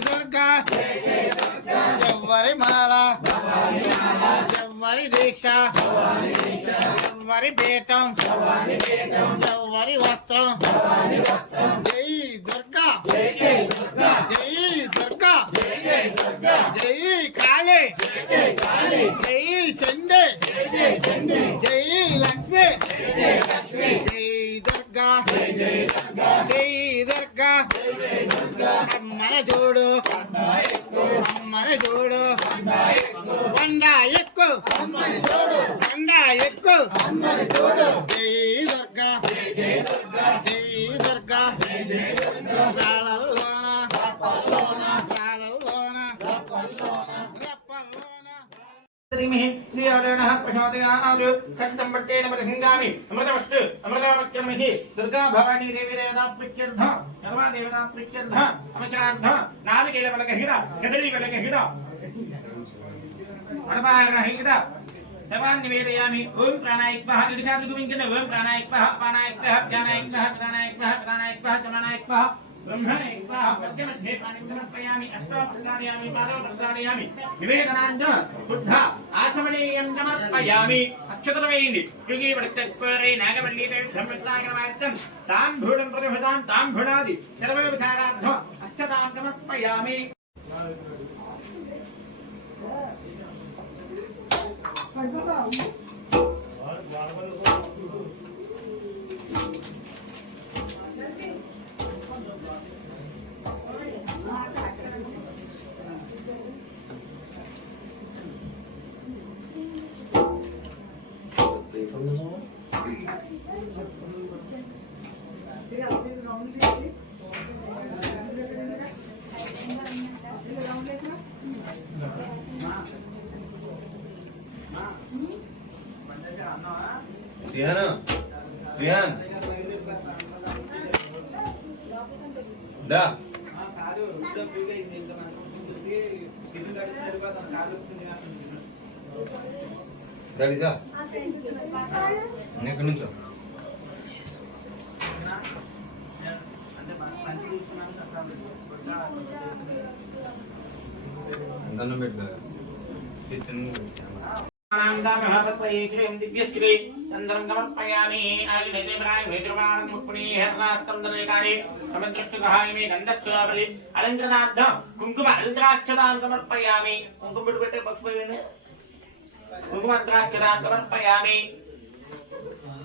దుర్గా జై జై దుర్గా జవ్వరి మాల భవానీ మాల జవ్వరి దీక్ష భవానీ దీక్ష జవ్వరి పీఠం భవానీ పీఠం జవ్వరి వస్త్రం భవానీ వస్త్రం జై దుర్గా జై జై దుర్గా జై దుర్గా జై జై దుర్గా జై కాళీ జై జై కాళీ జై చండే జై జై చండే జై లక్ష్మి జై జై లక్ష్మి జై దుర్గా జై జై దుర్గా జై దుర్గా జై జై దుర్గా అమ్మన చూడు అమ్మన చూడు వంద ఎక్కు అమ్మన చూడు వంద ఎక్కు అమ్మన చూడు జై దుర్గా జై జై దుర్గా జై దుర్గా జై జై దుర్గా రాళ్ళలోన రప్పల్లోన రాళ్ళలోన రప్పల్లోన రప్పల్లోన శ్రీమిహి శ్రీయాడేనః ప్రచోదయానాదు కష్టం పట్టేన పరిహింగామి అమృతమస్తు అమృతమచ్చర్మిహి దుర్గా భవానీ దేవి దేవతా ప్రీత్యర్థ సర్వా దేవతా ప్రీత్యర్థ అమచనార్థ నాలుగేల వలగహిద కదలి వలగహిద అణపాయగహిద సర్వాన్ నివేదయామి ఓం ప్రాణాయక్వః నిడికాదుగు వింకన ఓం ప్రాణాయక్వః పానాయక్వః జ్ఞానాయక్వః ప్రాణాయక్వః ప్రాణాయక్వః జ్ఞానాయక్వః ब्रह्मणेक्वाः पद्यमध्ये पाणिं समर्पयामि अष्टौ प्रसारयामि पादौ प्रसारयामि निवेदनाञ्च शुद्ध आचमनीयं समर्पयामि अक्षतरवेयिनि युगे वृत्तस्वरे नागवल्ली देवी धर्मस्ताग्रवाक्यं ताम्बूलं प्रतिभृतां ताम्बूलादि सर्वविचारार्थ अक्षतां समर्पयामि శ్రీహాన్ దా దాడిదా ఎక్కడి నుంచో దండం పెట్టుదా చంద్రం సమర్పయామి అలంకరణార్థ కుంకుమ అలంకరాక్షతాం సమర్పయామి కుంకుమ పెట్టు పెట్టే పక్షి కుంకుమ అలంకరాక్షతాం సమర్పయామి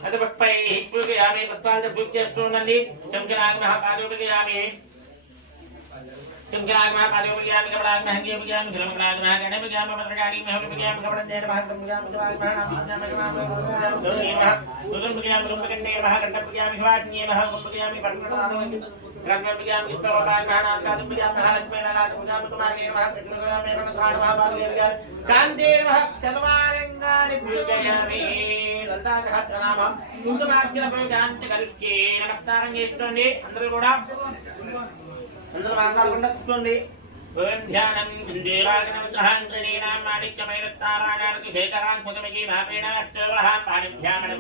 అది పుష్పై పూజయామి పుష్పాలతో పూజ చేస్తుండండి చంచనాగ్రహ పాదోపయామి Tinggalnya pada bagian kebelah bagian bagian dalam kebelah bagian bagian memperkali bagian kebelah dari bagian bagian bagian bagian bagian bagian bagian hiwatnya bagian bagian kerana bagian itu orang mana kerana bagian halat merah bagian kemarin bagian merah sarwa bagian kandir calawaran dari budayami lantas hat nama untuk bagian bagian teruski naftaran itu ni antara bodoh అందరూ మాట్లాడకుండా కూర్చోండి ధ్యానం మాణిక్యమైరత్తారాణానికి శేఖరాన్ ముదమికి మాపేణ పాణిభ్యామణ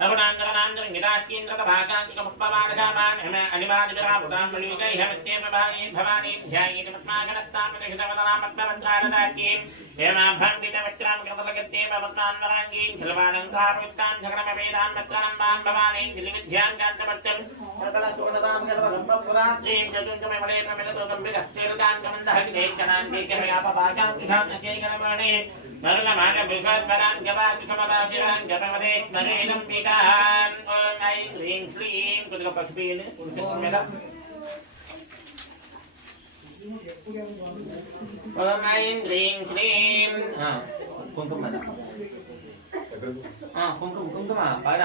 ఘటనాంతరనాంతరంగిదాకేంద్ర భాగాంతిక పుష్పవారసామాన్ అనివాదిభాభూతాన్మణికైహమత్యేమభాగేభవానీభ్యాయేతస్మాగణత్తామనిహితవదనామత్మమంత్రాణదాక్యీం హేమాభాండితవత్రాం కృతలగత్యేమ పద్మాన్వరాంగీం ఖిలవాణంకారవిత్తాం ఝగణమవేదాన్ మత్రాణం వాం భవానీం గిలివిద్ధ్యాం కాంతమత్తం సకల సోనదాం గర్వగంపపురాత్రీం జతుంకమవలే ప్రమిలతోకంబికస్తేరదాం కమందహకిదేకనాం కేకమయాపపాకాం కిధాం నకేకనమణే మరల మాట బృహద్బలాం గవాకుకమలాభిరాం గపవదే స్మరేదం పికాం ఓం ఐం హ్రీం శ్రీం కొద్దిగా పసుపేయండి కొంచెం మీద ఓం ఐం హ్రీం శ్రీం కుంకుమ కుంకుమ పైన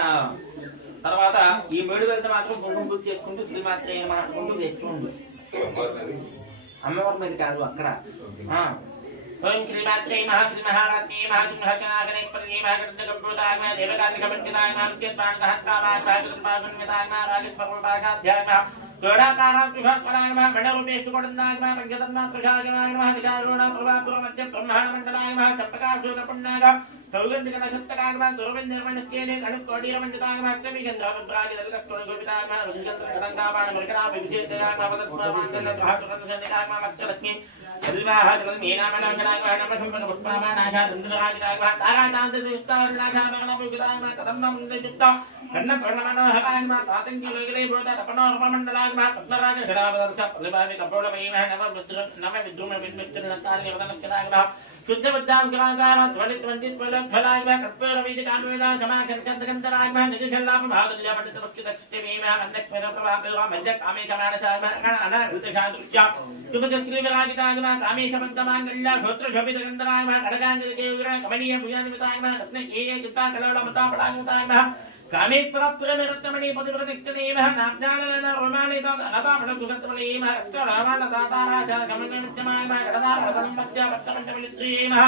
తర్వాత ఈ మేడు వెళ్తే మాత్రం కుంకుమ పూజ చేసుకుంటూ శ్రీమాత్రే కుంకుమ తెచ్చుకోండి అమ్మవారి మీద కాదు అక్కడ ఓం శ్రీమాత్రే శ్రీ మహారాజ్ఞే మహాసింహచనాగణేశ్వరీ మహాగణపూతాయ దేవకాశికపంచితాయ మహాత్యత్వాణకాహత్రావాధ్యాయ గోడాకారాయ మండరూపేశ్వరాయ పంచతన్మాత్రశాయ ప్రభాపురమధ్య బ్రహ్మాండమండలాయ చంపకాశూరపుణ్యాయ సౌగంధిక నక్షత్రాయ గౌరవన్యర్మణ్యే शुद्ध बुद्धां ग्रांगारा ध्वनित वंदित प्रलक भलाय में कत्पर वेद कामवेदा जमा गंधराय में निजलाभ भागल्य पंडित वक्षित दक्षिते में अंधक पर प्रभाव मज्जक कामे कमान चाय में अना ऋतघातुच्चा शुभ दक्षिणे विराजिताय में कामे शब्दमांगल्य गोत्र शोभित गंधराय में खड़गांग के विग्रह कमनीय भुजनिताय में रत्न ये युक्ता कलौड़ा मता पड़ांगताय में कामे प्रप्र रत्नमणि पतिव्रतक्षणेमः नाज्ञानन रोमानिता अनता फलगुगतमणेमः रक्षरावण दाता राजा गमन नित्यमायमः गडदा प्रथमं मध्य वत्तमण्डलित्रीमः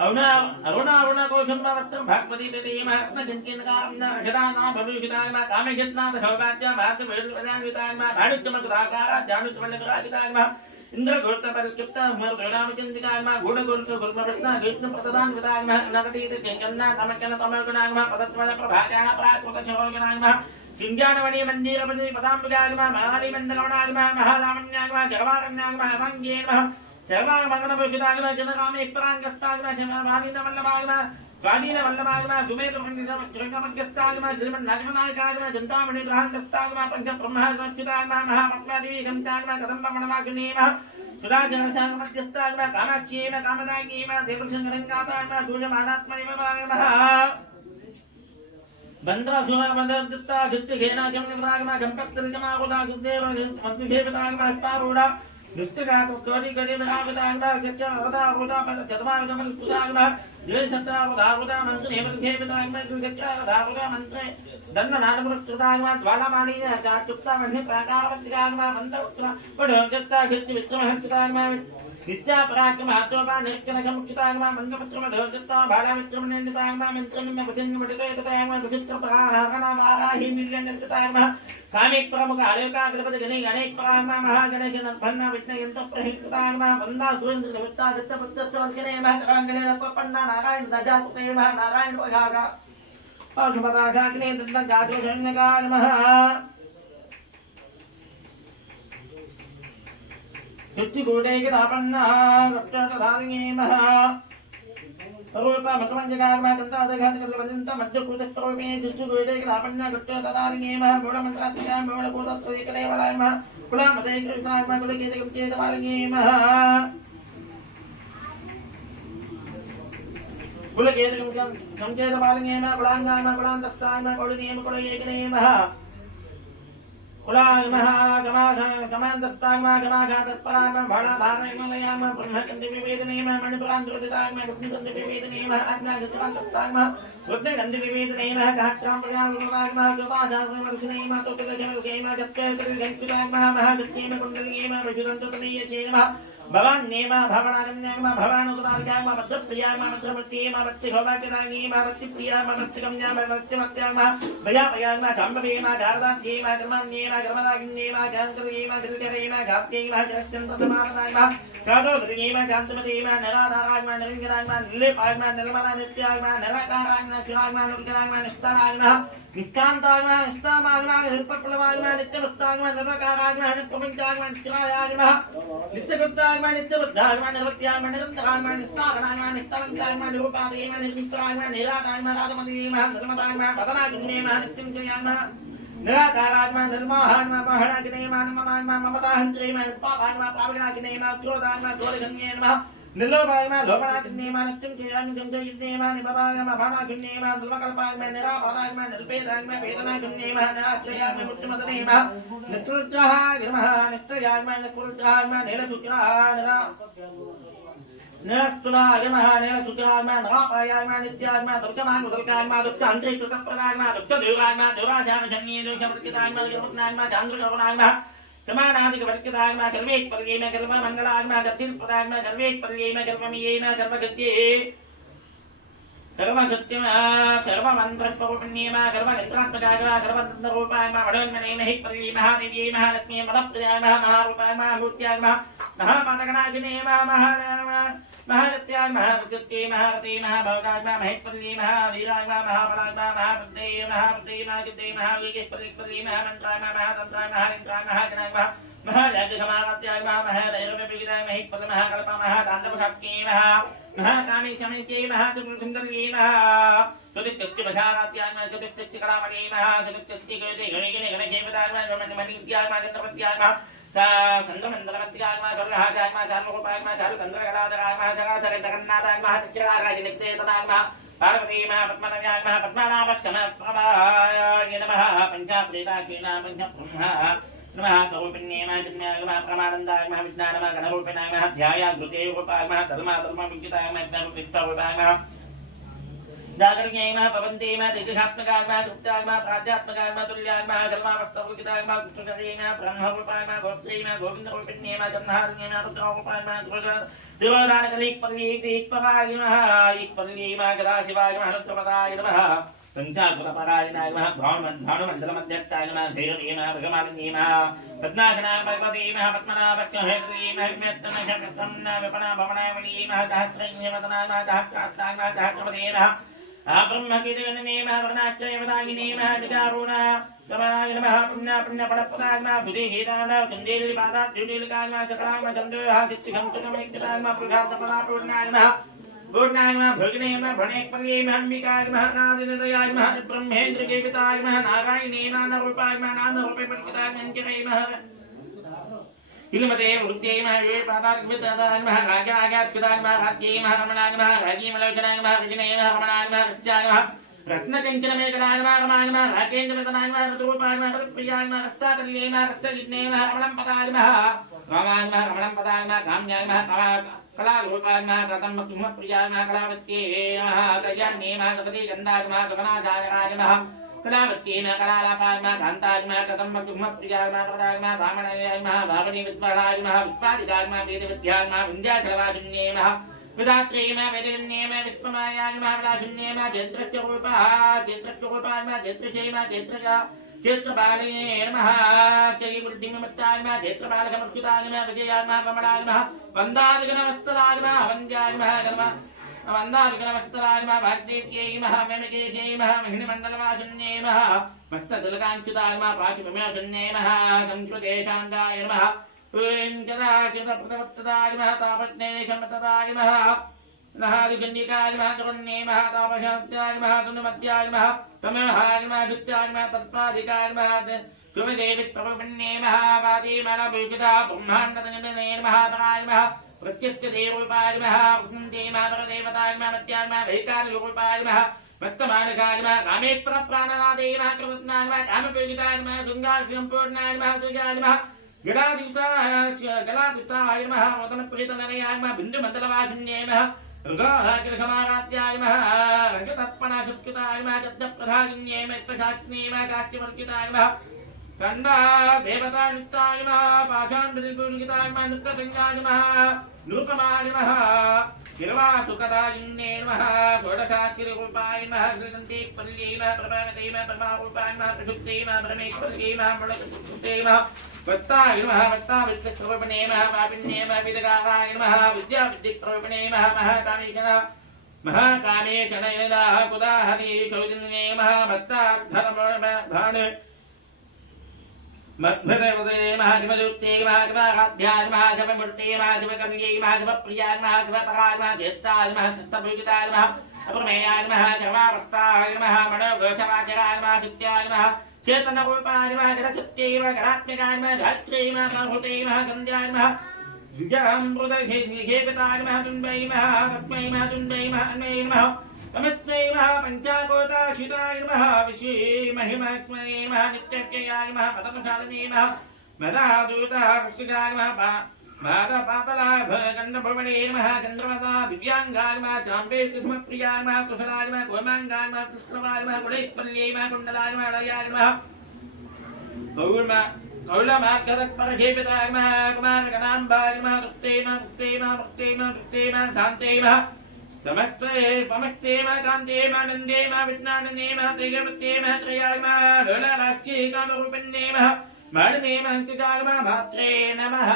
अरुणा कोशुम्भवत्तं भक्पति देमः रत्नचिन्तिनकारं रक्षदाना भविष्यतायमः कामेशत्नाथ सौभाग्य भाग्य वेदवदान्वितायमः भाणुत्यमग्राकारा जानुत्वल्लकराजितायमः इंद्र गोत्रपरिक्षिप्त स्मृतोनामचिन्तिकायमः गुणगुरुसु गुरुमरत्न गीत्न प्रतदान्वितायमः नगतीत चिङ्कन्ना तमक्कन तमगुणायमः पदत्वल प्रभाजान प्रात्वकशोगनायमः चिञ्जानवणी मन्दिरपति पदाम्बुजायमः महालिमन्दगमनायमः महालामन्यायमः जगवारण्यायमः रङ्गेयमः सर्वागमगणभूषितायमः जनकामेक्तराङ्गस्तायमः जनवाणीन्दवल्लभायमः स्वाधीनवल्लभायमः सुमेधमण्डितमग्रस्तायमः श्रीमन्नगरनायकायमः जनतामणिग्रहाङ्गस्तायमः पञ्चब्रह्मणश्चितायमः महापद्मादेवी गन्तायमः कदम्बमणवाग्नेयमः सुधाचरणशान्मध्यस्तायमः कामाक्षीयमः कामदायीयमः देवसङ्गरङ्गातायमः सूर्यमानात्मनिमः बन्द्रसुमदत्ता धित्यघेनागमनदागमः गम्पत्रिजमागुदा सुदेव मन्त्रिदेवतागमः अस्तारूढा नित्यगातो कोटि कोटि महाविदागमः सत्यवदावदा चतुर्माविदमः सुदागमः देशत्रावदावदा मंत्र हेमलघेविदागमः दुर्गच्छावदावदा मंत्र दन्ननानपुरस्त्रदागमः ज्वालामाणीय चाटुप्ता मह्नि प्राकारवत्तिगागमः मन्दपुत्र पढोजत्ता घित्ति विक्रमहत्तिगागमः विद्या पराक्रमात्मा निर्कनकमुक्षितागमा मंगपत्रमधोर्गता बालामित्रमनिन्दितागमा मंत्रनिम्न भजन्मडितयततागमा विचित्रपराहनावाराहि मिल्यन्यन्ततागमा कामिक प्रमुख आलोकाग्रपति गणेश अनेक परागमा महागणेश नभन्ना विघ्नयन्त प्रहिततागमा वन्दा सुरेन्द्र निवृत्ता दत्तपुत्रवर्षणे महकराङ्गलेन पपन्ना नारायण दजापुते नारायण वगागा पाशुपदाघाग्ने दत्तगातो जन्यगाय नमः युक्तिकूटैकदापन्ना रक्तदालिने महा रूपा मकमञ्जगागमा कन्तादघातकल्पजन्त मध्यकूटस्वरूपे युक्तिकूटैकदापन्ना रक्तदालिने महा मूढमन्त्रात्मिका मूढकूटस्त्वैकदेवलाय महा कुलामदैकृतागमा कुलकेतकं महा कुलकेतकं चेतपालिने महा कुलाङ्गाय कुलान्तस्ताय कुलनेम महा कुलाय महा कमान्दत्तागमा कमाघातत्परागमा भाणाधारणैमलयागमा ब्रह्मकन्दिविवेदनेम मणिपुरान्तोदितागमा विष्णुकन्दिविवेदनेम अग्नागतवान्तत्तागमा रुद्रकन्दिविवेदनेम गात्राम्बरागमा कृताचार्यवर्षिनेम तोतिलजनलकेम गत्कैतरिगञ्चितागमा महागत्येम कुण्डलीयेम विशुदन्ततनीयचेम भवान्येम भवनागम्यागमा भवानुतरागागमा भद्रप्रियागमा भद्रमत्येम भक्तिघोभाग्यदागीम भक्तिप्रियागमा भक्तिगम्याम भक्तिमत्यागमा भयापयागमा गम्भीरेम गारदात्येम कर्मान्येम कर्मदागिन्येम गान्तर्येम गिरिकरेम घात्येम जगच्चन्द्रसमापदागमा कादोदृगेम कान्तमतेम नराधारागमा निरङ्गरागमा निलेपागमा निर्मला नित्यागमा निराकारागमा शिवागमा नुर्गरागमा निष्ठारागमा निष्कान्तागमा निष्ठामागमा निर्पप्लवागमा नित्यमुक्तागमा निर्वकारागमा नित्यपञ्चागमा नित्यागमा नित्यकृतागमा नित्यबुद्धागमा निर्वत्यागमा निरन्तरागमा निस्तारणागमा निस्तलङ्कागमा निरुपादेयमा निर्मित्रागमा निराकागमा राजमदेयमा निर्मतागमा पदनागिन्येमा नित्यञ्जयागमा निराकारागमा निर्मोहागमा महणागिनेयमा नममागमा ममताहन्त्रेयमा निर्पापागमा पावगणागिनेयमा क्रोधागमा क्रोधगन्येयमा निर्लोभागमा लोभनागिन्येमा नित्यञ्जयागमा जञ्जयिन्येमा निभवागमा भाणागिन्येमा निर्मकल्पागमा निरापादागमा निर्भेदागमा वेदनागिन्येमा निराश्रयागमा मुक्तिमदनेयमा नित्रुद्रः गिरमः निस्त्रयागमा निकुरुद्रहागमा नीलशुक्राः निरस्तुलागमः नीलशुक्रागमा नरापायागमा नित्यागमा दुर्गमागमा दुर्गागमा दुःखान्तरिकृतप्रदागमा दुःखदेवागमा दुराशानशन्ये दोषवर्जितागमा गिरमुग्नागमा चान्द्रकरुणागमा समानादिकवर्जितागमा गर्वेक्पर्येम गर्वमङ्गलागमा गतिर्पदागमा गर्वेक्पर्येम गर्वमीयेम गर्वगत्ये सर्वसत्यम सर्वमन्त्रस्वरूपिण्येम सर्वगन्त्रात्मकागमा सर्वतन्त्ररूपागमा वडोन्मनेम हि पर्ये महादेव्ये महालक्ष्मी मदप्रदागमा महारूपागमा मूर्त्यागमा महापादगणागिनेम महारत्यागमा महारत्ये महारते महाभवगागमा महेश्वर्ये महावीरागमा महाबलागमा महापद्ये महापद्ये महागिद्ये महावीर्ये महामन्त्रागमा महातन्त्रागमा महारिन्द्रागमा महागणागमा महालग्नमारात्यागमा महादैरवविगिदाय महेश्वर महाकल्पा महादान्तवशाक्ये महाकामी शमिके महात्रिपुरसुन्दर्ये चतुश्चक्षुभधारात्यागमा चतुश्चक्षुकलामणे चतुश्चक्षुगणे गणे गणकेवदागमा गमनिमणित्यागमा चन्द्रपत्यागमा चन्द्रमण्डलमत्यागमा गरुडहागागमा चारुरूपागमा चारुचन्द्रकलाधरागमा चराचरजगन्नाथागमा चक्रागागिनित्येतदागमा पार्वती पद्मनाभयागमा पद्मनाभक्षमप्रभाय नमः पञ्चाप्रेताक्षीणा पञ्चब्रह्मा नमः कौपिन्येमा जन्यागमा प्रमानन्दागमा विज्ञानमा गणरूपिणागमा ध्यायागृते रूपागमा धर्माधर्मविज्ञितागमा ज्ञानप्रतिष्ठारूपागमा जागरणीयमा पवन्तेमा दीर्घात्मकागमा गुप्तागमा प्राध्यात्मकागमा तुल्यागमा कल्मावस्तवगितागमा कृष्णकरीमा ब्रह्मरूपागमा गोप्तेमा गोविन्दरूपिण्येमा जन्नाहरणीयमा रुद्ररूपागमा देवदानकलीक्पल्लीक्परागिनः ईक्पल्लीमा गदाशिवागमा हनुत्रपदाय नमः पंचाकुलपरायणाय नमः भानुमण्डलमध्यक्षाय नमः धैर्येमा भगमालिनीमा पद्माघनाभगवतीमा पद्मनाभक्षहेत्रीमा विमेत्तमशक्रतम्ना विपणा भवनावलीमा सहस्रैन्यवदनामा सहस्रात्तामा सहस्रपदेमा ब्रह्मकीर्तिगणनेमा भगनाश्रयवदागिनेमा निजारूणा समाय नमः पुण्यपणपदागमा भुदेहेदाना कुन्देलिपादा द्युलीलकागमा सकलागमा चन्द्रोहा चित्तिघंसुकमैक्यतागमा प्रघातपदापूर्णाय नमः पूर्णागमा भोगिनेमा भणेक्पल्येमा अंबिकागमा नादिनदयागमा ब्रह्मेन्द्रकेवितागमा नारायणेमा नारूपागमा नानरूपेपटितागमा इलमते वृत्तेमा ये पादाग्मितागमा राजागास्पितागमा राज्येमा रमणागमा राजीमलोचनागमा रजनेमा रमणागमा रत्यागमा रत्नकङ्कणमेकलागमा रमागमा राकेन्द्रमतनागमा रतरूपागमा प्रियागमा रक्ताकल्येमा रक्तयज्ञेमा रमणं पदागमा रामागमा रमणं पदागमा काम्यागमा कलारूपागमा कथं प्रियागमा कलावत्ये गजान्येमा सपति गन्धागमा गगनाचार्यागमा कलावत्येन कलालापात्मा कान्तात्मा कथम प्रियात्मा परात्मा भामणात्मा भावनी विद्वारात्मा विद्वादिकात्मा वेदविद्यात्मा विद्याचलवाजुन्येमः विधात्रेयमा वेदविन्येम वित्पमायात्मा विलाशुन्येम क्षेत्रस्योपात्मा क्षेत्रशेमा क्षेत्रपालये नमः चैवृद्धिमत्तात्मा क्षेत्रपालकमस्कृतात्मा विजयात्मा कमलात्मा वन्दादिगणमस्तरात्मा वन्द्यात्मा कर्म वन्दादिगणमस्तरात्मा भाग्येत्यै मः मेमकेशै मः महिनिमण्डलवासुन्ये मः मस्तदलकाञ्चितात्मा पाशिममेशुन्ये मः संस्कृतेशान्ताय नमः कदाचितप्रतवत्तदाय मः तापज्ञेशमतदाय मः नहादिगण्डिकाय मः तरुण्ये मः तापशान्त्याय मः तनुमत्याय मः तमहाय मः धुत्याय मः तत्त्वाधिकाय मः सुमदेवित्वपुण्ये मः वादीमलभूषितः ब्रह्माण्डतनिधने नमः पराय मः प्रत्यक्षदेवोपाय मः पुण्ये मः परदेवताय मः मत्याय मः भैकार्योपाय मः मत्तमानकाय मः कामेश्वरप्राणनादे मः कृतज्ञाय मः कामपूजिताय मः गङ्गासम्पूर्णाय मः सुजाय मः गलादिष्टाय नमः मोदनप्रीतनरयाय मः बिन्दुमण्डलवासिन्ये मः ऋगोहाग्रहमाराध्याय मः रङ्गतत्पणासुत्कृताय मः गद्यप्रधागिन्ये मेत्तशास्त्रे मः काश्यवर्जिताय मः कण्डा देवतायुक्ताय मः पाषाण्डरिपूजिताय मः नृत्यसंज्ञाय मः नृपमाय मः गिर्वासुकदायिन्ये नमः षोडशाक्षरिरूपाय नमः गृगन्तेक्पर्ये नमः प्रभावते नमः प्रभारूपाय नमः प्रशुक्ते नमः परमेश्वर्ये नमः मुळकृते नमः वत्ताय नमः वत्ताविद्यप्ररूपिणे नमः पापिन्ये नमः विदगाराय नमः विद्याविद्यप्ररूपिणे नमः महाकामेशनयनदाः कुदाहरि कौदिन्ये नमः भक्तार्थरमभाण मद्भृतवदे महाधिपजुक्ते महाधिपाराध्याय महाधिपमूर्ते महाधिपकर्ये महाधिपप्रियाय महाधिपपराय महाध्येष्टाय महासत्तभूजिताय महा अप्रमेयाय महाधर्मावर्ताय नमः मनोघोषवाचराय महासुत्याय नमः चेतनरूपाय नमः जडचित्ते जडात्मिकाय नमः धात्रे महाभूते महागन्ध्याय नमः द्विजामृतघेपिताय नमः तुण्डै महातस्मै महातुण्डै महान्वै नमः अमित्रै मः पञ्चाकोटाशिताय नमः विश्वे महिमस्मये नमः नित्यव्ययाय नमः पतनशालिने नमः मदादूतः वृष्टिकाय नमः मादपातलाभगन्धभुवने नमः चन्द्रमदा दिव्याङ्गाय नमः चाम्बे कुसुमप्रियाय नमः कुशलाय नमः कोमाङ्गाय नमः कृष्णवाय नमः कुलैत्पल्ये नमः कुण्डलाय नमः अडयाय नमः कौलमार्गदत्परघेपिताय नमः कुमारगणाम्बाय नमः कृष्टे नमः कृष्टे नमः भक्ते नमः कृष्टे नमः शान्ते नमः समत्वे पमस्ते मा कान्ते मा नन्दे मा विज्ञानने मा तेजवत्ते मा त्रयाय मा लोलाक्षी कामरूपिण्ये मा माणने मा अंतिकाय मा मात्रे नमः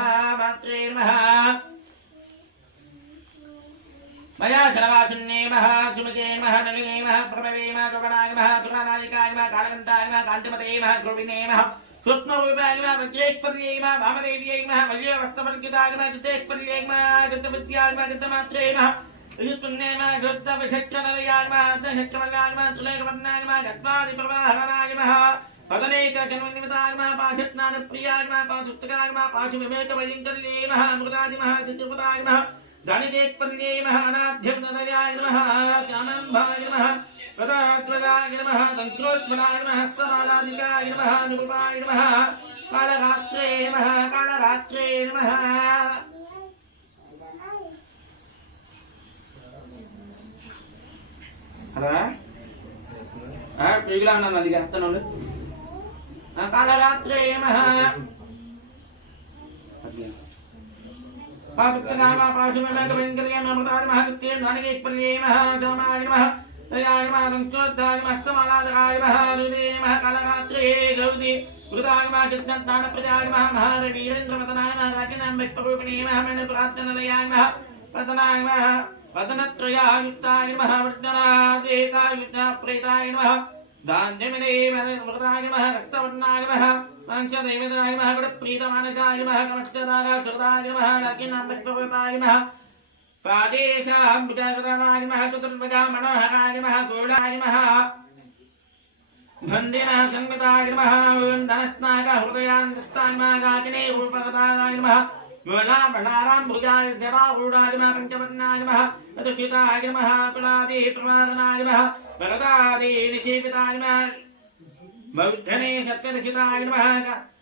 मया खलवासुन्ये नमः सुमके नमः नलिने नमः प्रभवे नमः गगनाय नमः सुरानायिकाय नमः कालकन्ताय नमः कान्तिमते नमः गुरुविने नमः सूक्ष्मरूपाय नमः वज्रेश्वर्ये नमः वामदेव्यै नमः वज्रवस्त्रवर्जिताय नमः कृतेश्वर्ये नमः कृतविद्याय नमः कृतमात्रे नमः युत्तुन्ये नमः कृतविचक्रनरयाय नमः दशक्रमल्याय नमः तुलेकवर्णाय नमः गत्वादिप्रवाहनाय नमः पदनेकजन्मनिमिताय नमः पाठज्ञानप्रियाय नमः पाशुस्तकाय नमः पाशुविवेकवैङ्कल्ये नमः अमृताय नमः कृतिपदाय नमः दानिकेत्पल्ये नमः अनाध्यनरयाय नमः कामम्भाय नमः प्रदात्वदाय नमः तन्त्रोत्मनाय नमः हस्तमालादिकाय नमः निरूपाय नमः कालरात्रे नमः हरा पिघला ना नदी का तनोले कालरात्रे नमः पापुत्तनाम पाशुमेन कवेंकल्ये नमताय नमः कृत्ये नानिकेत्पल्ये नमः जामाय नमः तयाय नमः संस्कृताय नमः हस्तमालादकाय नमः दुदे नमः कालरात्रे गौदी कृताय नमः कृष्णज्ञानप्रदाय नमः महारवीरेन्द्रवदनाय नमः राजनाम्बेक्परूपिणे नमः मेनप्रार्थनलयाय नमः प्रतनाय नमः पदनत्रयायुक्ताय नमः वर्धनादेकायुक्तप्रेताय नमः दान्यमिनेवृताय नमः रक्तवर्णाय नमः पंचदैवताय नमः गुणप्रीतमानकाय नमः कमष्टदागाय नमः लकिनाम्बेक्परूपाय नमः पादेशाम्बुजगदाय नमः चतुर्भुजा मनोहराय नमः गौडाय नमः धन्दिनः संगताय नमः धनस्नाग हृदयान्तस्ताय नमः गाकिने रूपगताय नमः मूलाभणारां भुजाय जरारूढाय नमः पञ्चवर्णाय नमः अदुषिताय नमः तुलादि प्रमादनाय नमः वरदादि निषेविताय नमः बौद्धने सत्यनिषिताय नमः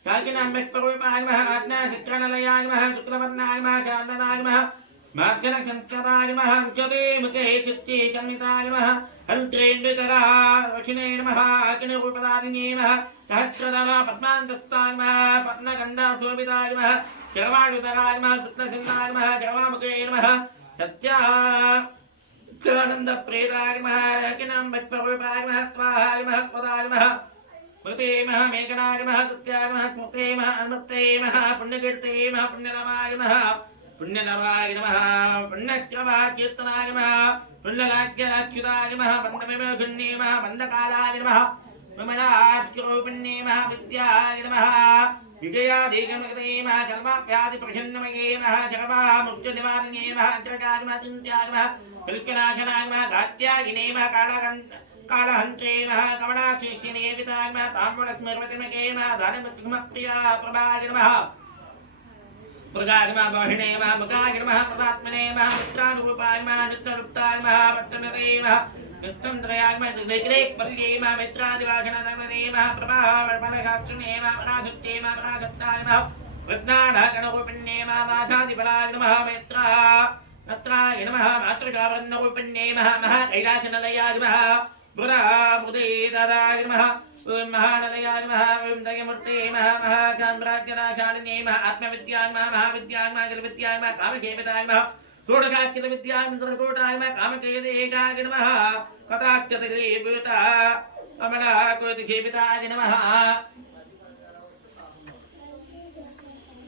काकिनाम्बेक्परूपाय नमः आज्ञाचित्रणलयाय नमः शुक्लवर्णाय नमः चान्दनाय नमः मार्जनसंस्कृताय नमः उच्यते मुखे चित्ते चन्मिताय नमः हल्त्रेन्द्रकरः दक्षिणे नमः अग्निरूपदारिणे नमः सहस्रदला पद्मान्तस्ताय नमः पद्मगण्डाशोभिताय नमः शर्वाणुतराय नमः शुक्लसिंहाय नमः शर्वामुखे नमः सत्यानन्दप्रेदाय नमः अग्निनाम्बस्वरूपाय नमः स्वाहाय नमः त्वदाय नमः मृते नमः मेघनाय नमः तुत्याय नमः स्मृते नमः अनुमृते नमः पुण्यकीर्ते नमः पुण्यलवाय नमः पुण्यलवाय नमः पुण्यश्रवः कीर्तनाय नमः पुण्यलाज्यराच्युताय नमः बन्धविमोहिन्ये नमः बन्धकालाय नमः विमलाश्चरूपिण्ये नमः विद्याय नमः विजयादिगमगते नमः सर्वाभ्यादिप्रसन्नमये नमः सर्वामुक्तिनिवारिणे नमः अन्तर्गाय नमः चिन्त्याय नमः कल्पनाशनाय नमः गात्यायिने नमः कालहन्त्रे नमः कमलाशिशिने विताय नमः ताम्बूलस्मृतिमगे नमः दानमप्रिया प्रभाय नमः मृगाय नमः बहिणे नमः मुखाय नमः प्रदात्मने नमः मित्रानुरूपाय नमः नित्यरूप्ताय नमः वर्तनते नमः नित्यन्द्रयाय नमः दिग्रेक्पर्ये नमः मित्रादिवासनधर्मने नमः प्रभावर्पणसाक्षिणे नमः पराधत्ते नमः पराधत्ताय नमः विज्ञानगणरूपिण्ये नमः मासादिबलाय नमः मित्राय नमः मातृकावर्णरूपिण्ये नमः महाकैलासनिलयाय नमः बुराबुदेदाय नमः ओम महानलयाय नमः ओम दयमूर्ते नमः महाकामराज्यनाशालिने नमः आत्मविद्याय नमः महाविद्याय नमः जलविद्याय नमः कामकेविताय नमः षोडशाक्षरविद्याय मंत्रकोटाय नमः कामकेयदेकाय नमः कथाक्षतलेभूता कमलाकोटिकेविताय नमः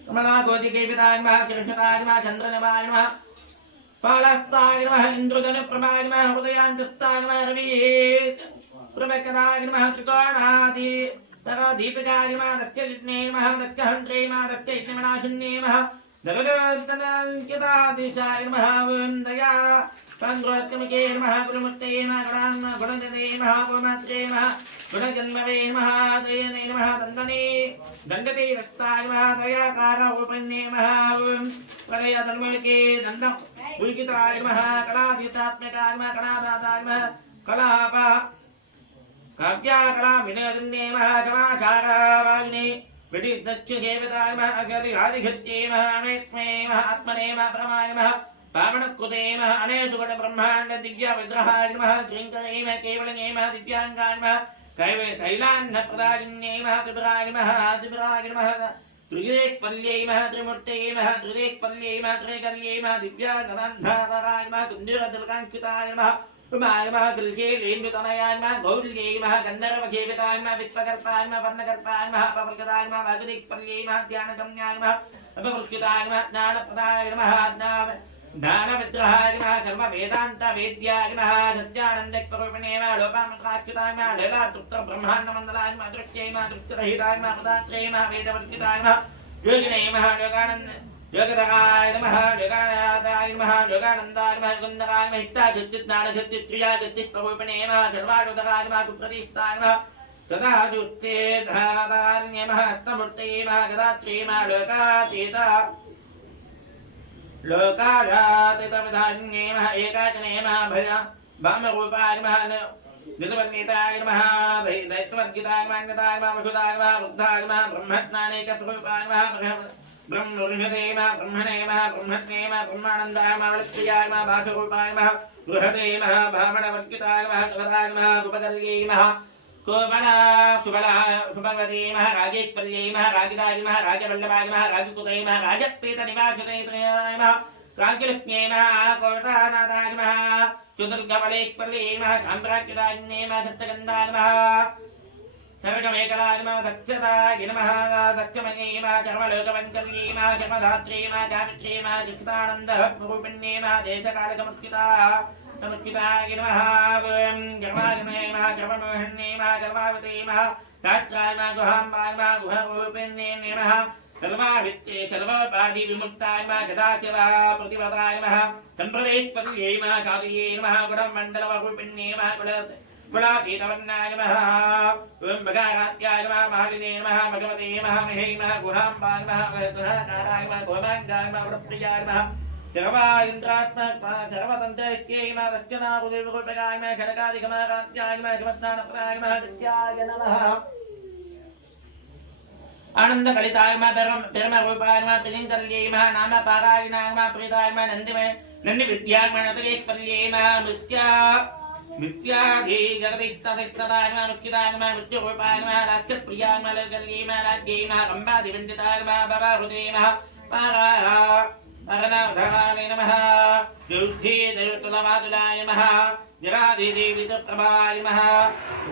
कमलाकोटिकेविताय नमः कृष्णताय नमः चन्द्रनमाय नमः फालस्ताय नमः इन्द्रधनुप्रभाय नमः हृदयान्तस्ताय नमः रवि प्रभकराय नमः त्रिकोणादि दीपिकाय नमः दक्षयज्ञे नमः दक्षहन्त्रे नमः दक्षयज्ञमनाशुन्ये नमः दगदस्तनाङ्कितादिशाय नमः वन्दया चन्द्रोत्तमके नमः गुरुमूर्ते नमः गुणजने नमः गोमात्रे नमः गुणजन्मवे नमः दयने नमः दन्दने दण्डते रक्ताय नमः दयाकारोपन्ये नमः प्रलयधन्मुखे दण्ड उल्किताय नमः कलातीतात्मकाय नमः कलादाताय नमः कलाप काव्याकला विनोदन्ये नमः कलाचारवागिने विधिदश्चेवताय नमः अगदिघादिघत्ये नमः अनेत्मे नमः आत्मने नमः परमाय नमः पावनकृते नमः अनेसुगण ब्रह्माण्ड दिव्य विग्रहाय नमः श्रीङ्करे नमः केवलये नमः दिव्याङ्गाय नमः कैलान्नप्रदायिन्ये नमः त्रिपुराय नमः त्रिरेक्पल्ये नमः त्रिमूर्ते नमः त्रिरेक्पल्ये नमः त्रिकल्ये नमः दिव्याङ्गनान्धाराय नमः कुन्दुरतिलकाङ्किताय नमः उमाय नमः गृहेलेन्द्रतनयाय नमः गौर्ये नमः गन्धर्वखेविताय नमः विश्वकर्पाय नमः वर्णकर्पाय नमः अपवर्गदाय नमः भगदिक्पल्ये नमः ध्यानगम्याय नमः अपवृक्षिताय नमः ज्ञानप्रदाय नमः ज्ञानविग्रहाय नमः सर्ववेदान्तवेद्याय नमः सत्यानन्दस्वरूपिणे नमः लोपामत्राच्युताय नमः लीलातृप्तब्रह्माण्डमण्डलाय नमः दृष्ट्यै नमः दृष्टिरहिताय नमः पदात्रे नमः वेदवर्जिताय नमः योगिने नमः योगानन्द योगधराय नमः योगानादाय नमः योगानन्दाय नमः गुन्दराय नमः हितागत्तिज्ञानगत्तित्रियागत्तिस्वरूपिणे नमः सर्वाणुधराय नमः कुप्रतिष्ठाय नमः तदाजुत्ते धारान्ये नमः हस्तमूर्ते नमः गदात्रे नमः लोकाजातीतविधान्ये नमः एकाचने नमः भय भामरूपाय नमः निलवन्निताय नमः दैत्यवर्जिताय नमः अन्यताय नमः वसुदाय नमः बुद्धाय नमः ब्रह्मज्ञानैकस्वरूपाय नमः ब्रह्मऋषते नमः ब्रह्मणे नमः ब्रह्मज्ञे नमः ब्रह्मानन्दाय नमः वलक्ष्याय नमः भाषरूपाय नमः बृहते नमः भामणवर्जिताय नमः सुभदाय नमः गुपकल्ये नमः कोमला सुभगवते नमः राजेश्वर्ये नमः राजिदाय नमः राजवल्लभाय नमः राजकुते नमः राजप्रीतनिवासिते नमः राज्यलक्ष्म्ये नमः कोटानाथाय नमः चतुर्गबलेश्वर्ये नमः साम्राज्यदायिन्ये नमः सत्यगन्धाय नमः सर्वमेकलाय नमः दक्षताय नमः दक्षमये नमः चर्मलोकवङ्कल्ये नमः चर्मधात्रे नमः चारित्रे नमः चित्तानन्दरूपिण्ये नमः देशकालसंस्कृताय नमः गर्वाजने नमः गर्वमोहन्ये नमः गर्वावते नमः दात्राय नमः गुहाम्बाय नमः गुहरूपिण्ये नमः सर्वावित्ते सर्वोपाधि विमुक्ताय नमः गदाशिवः प्रतिपदाय नमः सम्प्रदेशपर्ये नमः कालिये नमः गुणमण्डलवरूपिण्ये नमः गुणातीतवर्णाय नमः ओम भगारात्याय नमः मालिने नमः भगवते नमः महे नमः गुहाम्बाय नमः गुहाकाराय नमः गोमाङ्गाय नमः गुणप्रियाय नमः सर्वा सर्वतन्त्रैक्ये नमः रचनापुदेवरूपकाय नमः खड्गादिगमारात्याय नमः गमस्नानप्रदाय नमः नित्याय नमः आनन्दकलिताय नमः परमरूपाय नमः प्रियङ्कल्ये नमः नामपारायणाय नमः प्रीताय नमः नन्दिविद्याय नमः नतकेश्वर्ये नमः नृत्या मिथ्याधि जगदिष्टदिष्टदाय नमः मुक्तिदाय नमः मृत्युरूपाय नमः राक्षसप्रियाय नमः ललिताय नमः राज्ञे नमः रम्भादिवन्दिताय नमः भवाहुते नमः पाराः अरणाधराय नमः युद्धे दयुतलवादुलाय नमः जराधिदेवितप्रभाय नमः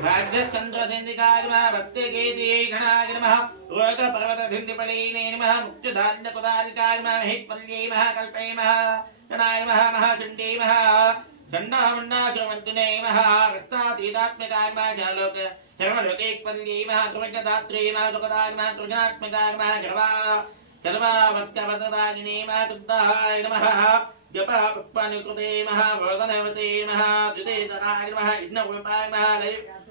भाग्यचन्द्रदिन्दिकाय नमः भक्तिगीते गणाय नमः रोगपर्वतधिन्दिपलीने नमः मुक्तिदान्यकुदारिकाय नमः महेत्पल्ये नमः कल्पये नमः गणाय नमः महाचण्डे नमः चण्डामण्डाचवर्तिने नमः रक्तातीतात्मकाय नमः जलोक सर्वलोकेक्पल्ये नमः कृमज्ञदात्रे नमः दुःखदाय नमः कृजनात्मकाय नमः सर्वावर्त्यवददायिने नमः कृद्धाय नमः जपा पुष्पानुकृते नमः वोदनवते नमः द्वितेतराय नमः यज्ञरूपाय नमः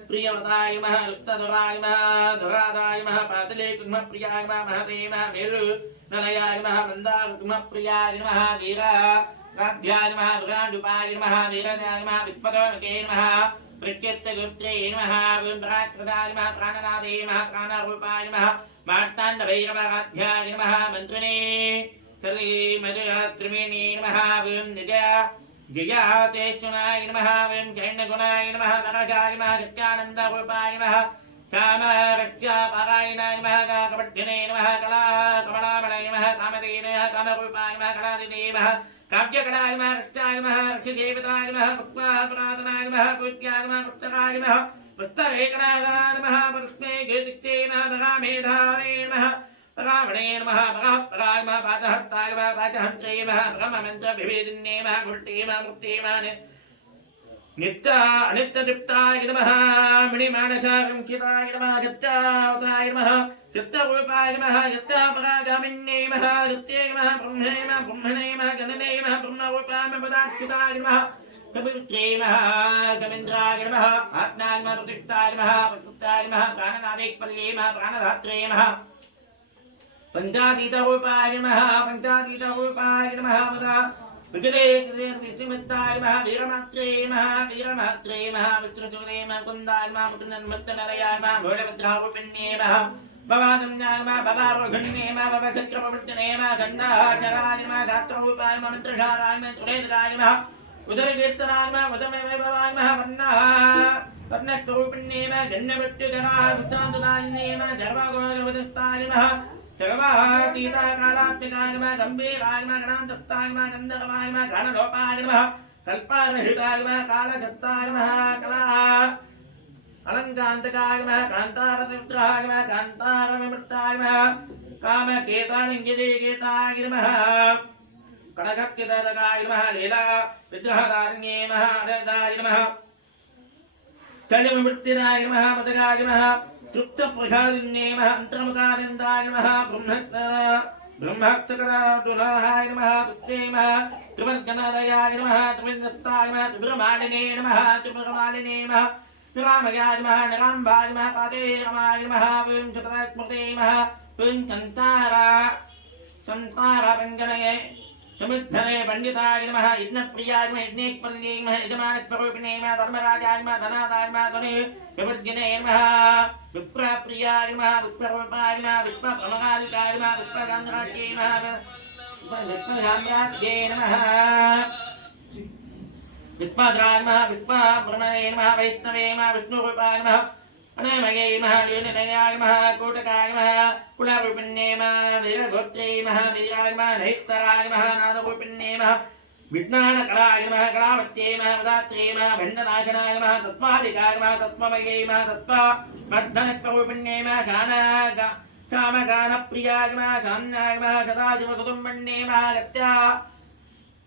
प्रियव्रताय नमः लुप्तधराय नमः धरादाय नमः पातले कुङ्मप्रियाय नमः महते नमः मेलु नलयाय नमः मन्दार कुङ्मप्रियाय नमः वीराध्याय नमः विराण्डुपाय नमः वीरनाय नमः विस्फटके नमः प्रत्यत्तगुप्त्रे नमः विम्राकृताय नमः प्राणनादे नमः प्राणरूपाय नमः मार्ताण्डभैरवाध्याय नमः मन्त्रिणे कली मधुरात्रिमेणे नमः विं जयातेश्वनाय नमः विं चैण्यगुणाय नमः नरजाय नमः नित्यानन्दरूपाय नमः कामरक्षापरायणाय नमः काकपट्टिने नमः कलाकमलामणय नमः कामदेने कामरूपाय नमः कलादिने नमः काव्यकलाय नमः रक्षाय नमः रक्षदेवताय नमः भक्त्वापराधनाय नमः पूज्याय नमः पुस्तकाय नमः पुस्तरेकणाय नमः पुष्पे गीतिक्ते नमः परामेधावे नमः रावणे नमः परात्पराय नमः पादहस्ताय नमः पादहन्त्रे नमः ब्रह्ममन्त्रविभेदिन्ये नमः गुल्टे नमः मुक्ते नमः अनित्यदीप्ताय नमः मणिमानसाकंसिताय नमः चित्तावताय नमः चित्तरूपाय नमः चित्तापरागामिन्ये नमः चित्ते नमः ब्रह्मणे नमः ब्रह्मणे नमः गणने नमः ब्रह्मरूपाय पदास्थिताय नमः कवित्रे नमः कवीन्द्राय नमः आत्माय नमः प्रतिष्ठाय नमः प्रसुप्ताय नमः प्राणनादेक्पल्ये नमः प्राणधात्रे नमः पंचातीतरूपाय नमः पंचातीतरूपाय नमः पदा विजयेन्द्रविष्णुमित्ताय नमः वीरमात्रे नमः वीरमात्रे नमः विष्णुचूरे नमः कुन्दाय नमः पुत्रनन्मत्तनरयाय नमः भोळभद्रावपिन्ये नमः भवागम्याय नमः भवावघन्ये नमः भवचक्रप्रवृत्तने नमः खण्डाचराय नमः धात्ररूपाय नमः मन्त्रधाराय नमः तुलेन्द्राय नमः उदरकीर्तनाय नमः उदमवैभवाय नमः वर्णस्वरूपिण्ये नमः जन्ममृत्युजराः विष्णान्तदायिन्ये नमः गर्भगोगवदस्ताय नमः सर्वातीताकालात्मिकाय नमः गम्भीराय नमः गणान्तस्ताय नमः गन्धर्वाय नमः गानलोपाय नमः कल्पारहिताय नमः कालगत्ताय नमः कला अलङ्कान्तकाय नमः कान्तारतित्राय नमः कान्तारविमृताय नमः कामकेतालिङ्गिदेकेताय नमः कनककितदकाय नमः लीला विग्रहकारिण्ये नमः अनदाय नमः कलिविमृत्तिदाय नमः मदगाय नमः तृप्तप्रसादिन्ये नमः अन्तर्मुखानन्दाय नमः ब्रह्मक्तकरातुलाय नमः तृप्ते नमः त्रिवर्गनरयाय नमः त्रिविन्दप्ताय नमः त्रिपुरमालिने नमः त्रिपुरमालिने नमः निरामयाय नमः निराम्बाय नमः पादेरमाय नमः विं चतुरात्मते नमः विं संसारपञ्जनये समुद्धरे पंडिताय नमः यज्ञप्रियाय नमः यज्ञेक्पल्ये नमः यजमानस्वरूपिणे नमः धर्मराजाय नमः धनादाय नमः धने विवर्जिने नमः विप्रप्रियाय नमः विप्ररूपाय नमः विप्रप्रमकालिकाय नमः विप्रगान्धराज्ये नमः विप्रगान्धराज्ये नमः विप्राद्राय नमः विप्रब्रह्मणे नमः वैष्णवे नमः विष्णुरूपाय नमः अनमये नमः लीलनयाय नमः कोटकाय नमः कुलरूपिण्ये नमः वीरगोत्रे नमः वीराय नमः नैस्तराय नमः नादरूपिण्ये नमः विज्ञानकलाय नमः कलावत्ये नमः पदात्रे नमः भण्डनाशनाय नमः तत्त्वाधिकाय नमः तत्त्वमये नमः तत्त्वमर्धनस्वरूपिण्ये नमः कामगानप्रियाय नमः काम्याय नमः सदाशिवकुटुम्बण्ये नमः गत्या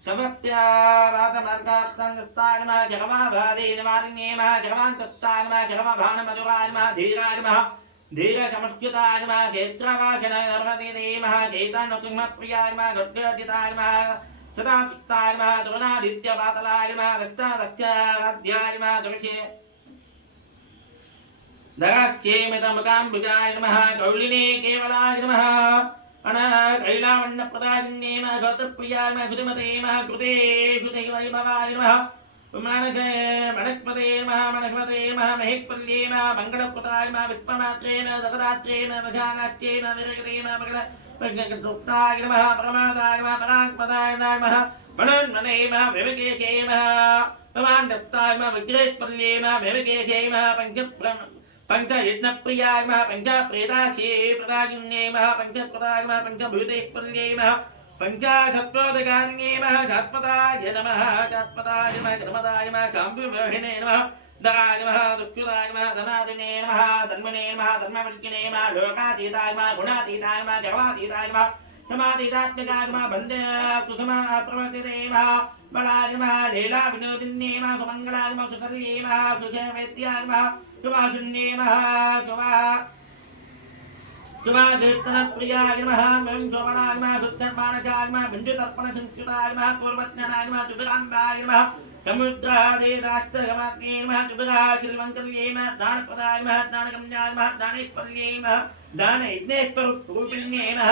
समप्यावातमार्गार्थंस्ताय नमः जगमाभादे निवारिण्ये नमः जगमान्तस्ताय नमः जगमभानमधुराय नमः धीराय नमः धीरसमस्कृताय नमः क्षेत्रवाचनाय नमः चैतन्यकुङ्मप्रियाय नमः गड्डजिताय नमः सदास्ताय नमः दुर्नादित्यपातलाय नमः दत्तादत्याध्याय नमः दुर्षे धराक्षेमितमुकाम्बुजाय नमः कौलिने केवलाय नमः कैलावण्णप्रदायिन्ये नमः गौतप्रियाय नमः गुरुमते नमः कृते वैभवाय नमः मणस्पते नमः महेक्पल्ये नमः मङ्गलकृताय नमः विश्वमात्रे नमः जगदात्रे नमः वशानाख्ये नमः विरगते नमः मङ्गलसुप्ताय नमः परमादाय नमः पराङ्पदाय नमः मनोन्मने नमः विवेकेशे नमः भवान् दत्ताय मा विग्रहेश्वर्ये मा मेवकेशे मा पंचयज्ञप्रियाय मा पंचप्रेदाक्षे प्रदायिन्ये मा पंचप्रदाय मा पंचभूतेश्वर्ये मा पंचाघत्प्रोदकान्ये मा घत्पदाय नमः घत्पदाय नमः धर्मदाय नमः काम्बुविहिने नमः दराय नमः दुःखुदाय नमः धनादिने नमः धन्मने नमः धर्मवल्किने नमः लोकातीताय नमः गुणातीताय नमः जवातीताय नमः समातीतात्मकाय नमः वन्दे सुखमा प्रवर्तिते नमः बलाय नमः लीला विनोदिन्ये नमः सुमङ्गलाय नमः सुकर्ये नमः सुखवेद्याय नमः सुभाषुन्ये नमः शुभाकीर्तनप्रियाय नमः मं शोभनाय नमः शुद्धर्माणकाय नमः बिन्दुतर्पणसंस्कृताय नमः पूर्वज्ञानाय नमः चतुराम्बाय नमः समुद्रादेदाष्टगमात्मे नमः चतुराशिल्वङ्कल्ये नमः दानप्रदाय नमः दानगम्याय नमः दानेश्वर्ये नमः दानयज्ञेश्वरूपिण्ये नमः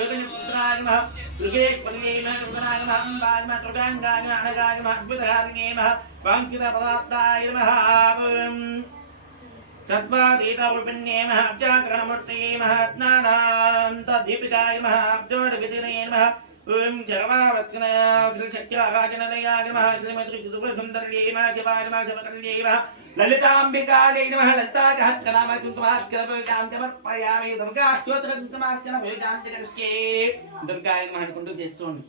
योगिनिपुत्राय नमः दुर्गेश्वर्ये नमः दुर्गणाय नमः अम्बाय नमः दुर्गाङ्गाय नमः अनगाय नमः अद्भुतकारिण्ये नमः वाञ्छितपदार्थाय नमः तत्त्वातीतरूपिण्ये नमः अब्जाकरणमूर्तये नमः ज्ञानान्तदीपिकाय नमः अब्जोडविदिने नमः ओं जगवावत्सनाय श्रीशक्तिरागाजनदयाय नमः श्रीमद्रिसुभसुन्दर्यै नमः शिवाय नमः शिवकल्यै नमः ललिताम्बिकायै नमः ललिताकहस्रनामकुङ्कुमार्चनपूजां समर्पयामि दुर्गास्तोत्रकुङ्कुमार्चनपूजां जगत्ये दुर्गाय नमः अनुకుంటూ చేస్తోంది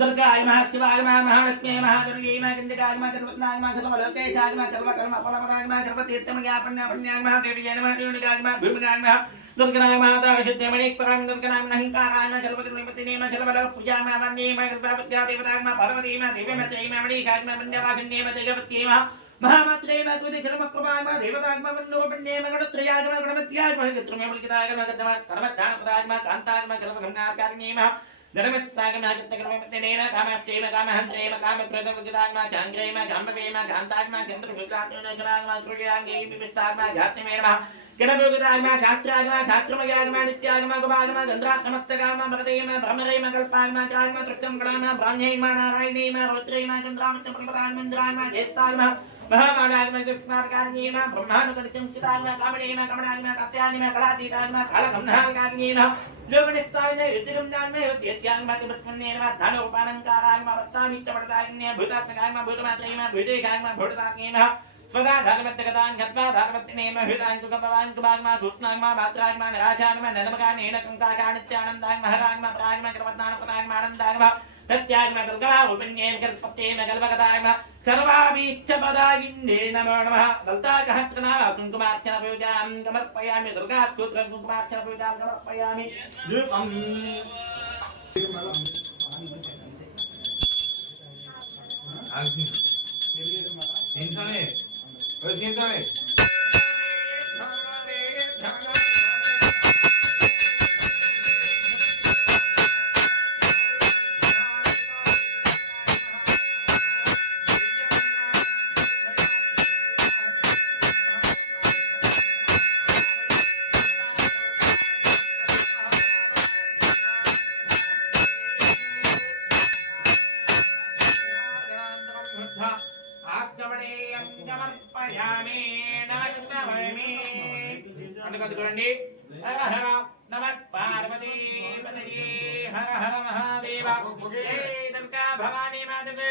दुर्गाय नमः शिवाय नमः महालक्ष्मी महागौरी नमः गण्डकाय नमः सर्वज्ञाय नमः सर्वलोकेशाय नमः सर्वकर्म फलप्रदाय नमः सर्वतीर्थमयापन्यापन्याय नमः देव्याय नमः देवनिकाय नमः भूमिकाय नमः दुर्गणाय माता शुद्धमणिक्परां दुर्गणाय नहंकाराय नमः सर्वकर्मपतिने नमः सर्वलोकपूजाय नमः वन्दे नमः सर्वविद्या देवताय नमः पार्वती नमः दिव्यमत्यै नमः मणिकाय नमः वन्द्यवाहिन्ये नमः देवपत्यै नमः महामात्रे नमः कुलधर्मप्रभाय नमः देवताय नमः वन्दोपन्ये नमः गणत्रयाय नमः गणपत्याय नमः गत्रमेवलिकिताय नमः कर्मध्यानप्रदाय नमः कान्ताय नमः सर्वगमनाकारिण्ये नमः धर्मस्तागम हजतकर्मपतिनेन कामक्षेम कामहन्त्रेम कामक्रोधवजिताग्म चाङ्ग्रेम जाम्बवेम कान्ताग्म चन्द्रभूताग्म सूर्याङ्गे विविष्टाग्म जातिमे नमः गणभोगिताग्म छात्राग्म छात्रमयाग्म नित्याग्म गुभाग्म गन्ध्रात्मक्तगाम भरतेम भ्रमरेम कल्पाग्म चाग्म तृप्तं गणाम ब्राह्मणेम नारायणेम रुद्रेम चन्द्रामत्य प्रपदाग्मेन्द्राग्म ज्येष्ठाग्म महामानाग्म कृष्णार्कार्येम ब्रह्मानुकनित्यं चिताग्म कामणेम कमणाग्म कत्याग्म कलातीताग्म कालगम्नार्कार्येम लोकनिष्ठायने युद्धगम्याग्म युद्धयत्याग्म तिब्रत्मन्येन धनोपालङ्काराग्म वत्तामित्यपडताग्म भूतात्मकाग्म भूतमात्रैम भूतेकाग्म भूतताग्म स्वदा धर्मत्यगतान् गत्वा धर्मत्तिनेम हृदान् कुकपवान् कुभाग्म घुष्णाग्म मात्राग्म निराचाग्म ननमकानेन कंकाकानित्यानन्दाग्म हराग्म पराग्म कर्मत्नानपताग्म आनन्दाग्म प्रत्याग्म कल्कलावुपन्येन कल्पत्तेन कल्पगताग्म सर्वाभीष्टपदागिन्ये नमो नमः दल्ताकहस्रना कुङ्कुमार्चनपूजां समर्पयामि दुर्गास्तोत्रं कुङ्कुमार्चनपूजां समर्पयामि धूपम् Sinsone. Oi, Sinsone. हर हर नमः पार्वती पतये हर हर महादेव जय दुर्गा भवानी माता की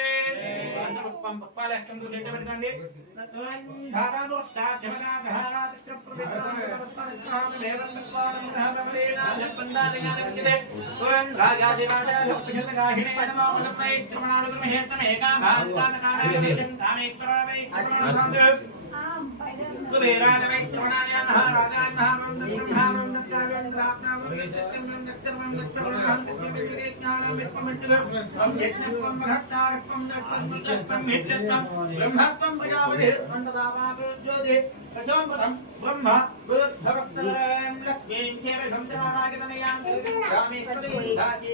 अंतरुपम पप्पालक्ष्म गुजेट పెట్టుకోండి సాధారణ సాధ్యమగా గహనా త్రిప్రవిష్టాం వేదం విద్వానం గ్రహవేనా జపందాదిగానిదే ఓం రాజాదివాద లక్ష్మీగాహినే నమో నమః త్రిమణాలు మహేతమేకా భాంతానకారం కామేశ్వరావై కుబేరాయ త్రిమణాయ మహారాజాయ మహామంత్రమహారం ब्रह्मत्वं प्रजापतिः ज्योति प्रचोदनं ब्रह्म भक्तवरं लक्ष्मीं केवलं चमारागतनयां रामेश्वरी धाजी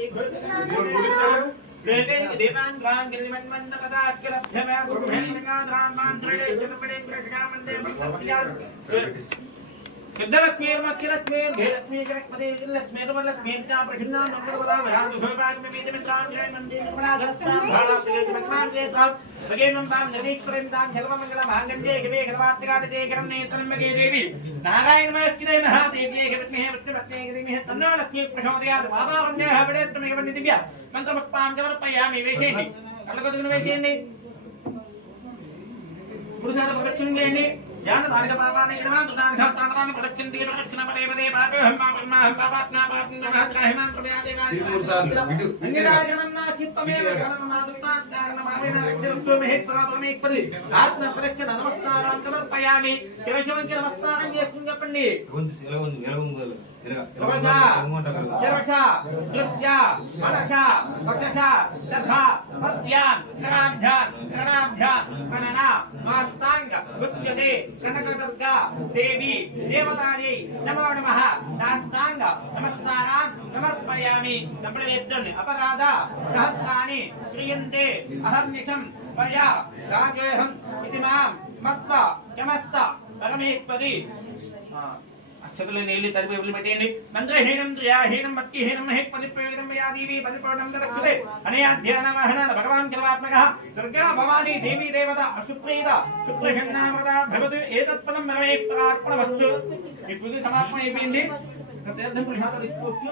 प्रेतेन देवान् ग्राम गिरिमन्मन्दपदाख्यलभ्यमे ब्रह्मेन्द्रनाथां मान्त्रे जपपडे कृष्णामन्दे भक्तप्रियान् सिद्धलक्ष्मी मक्खिलक्ष्मी घेलक्ष्मी जगत्पते लक्ष्मी रुमलक्ष्मी ज्ञा प्रसन्ना मंगलवदा भयादु भोगाग्नि मीतमित्रां जय नंदी निर्मलाधरस्तां भालासुलेत मन्मान् देतां भगेनं तां जगदीश्वरं सर्वमंगल मांगल्ये शिवे सर्वार्थिकादे करणे तन्मगे देवी नारायणमस्तिदे महादेव्ये विद्महे विष्णुपत्ने देवी तन्नो लक्ष्मी प्रचोदयात् मातावन्यः पडेत्तमे वन्दिव्या मंत्रमुक्तां समर्पयामि वेशेहि कल्लकोदुन वेशेन्नि పురుషాల ప్రదక్షిణ చేయండి ధ్యాన దానిక పాపాన్ని క్రమాంతరాన్ని ఘాతాన్ని ప్రదక్షిణ దిగి ప్రదక్షిణ పదే పదే పాపహం పాపహం పాపాత్నా పాపం జనహత్ర హిమాం ప్రయాదేగాని అన్యరాజనన్నా చిత్తమేవ గణనాదుతాకారణమావేన వ్యక్తిరస్తో మహేత్రా పరమేశ్వరి ఆత్మ ప్రదక్షిణ నమస్కారం సమర్పయామి శివశివంకి నమస్కారం చేస్తుంది చెప్పండి देवी देवतायै नमो नमः दास्तांग नमस्कारान् समर्पयामि संप्रवेद्यन् अपराध सहस्राणि श्रियन्ते अहर्निशं वया राजेहं इति मां मत्वा चमत्त परमेश्वरी అక్షతులు నీళ్ళు తరిపి వదిలిపెట్టేయండి మంత్రహీనం క్రియాహీనం భక్తిహీనం మహేపదిప్రయోగం యాదీవి పదిపూర్ణం దక్షుతే అనయా ధ్యాన వాహన భగవాన్ జలవాత్మక దుర్గా భవానీ దేవీ దేవత అశుప్రీత శుక్లషన్నామృత భవతు ఏతత్ఫలం పరమేశ్వరార్పణమస్తు ఈ పూజ సమాపన అయిపోయింది తీర్థం పురుషార్థ తీసుకోవచ్చు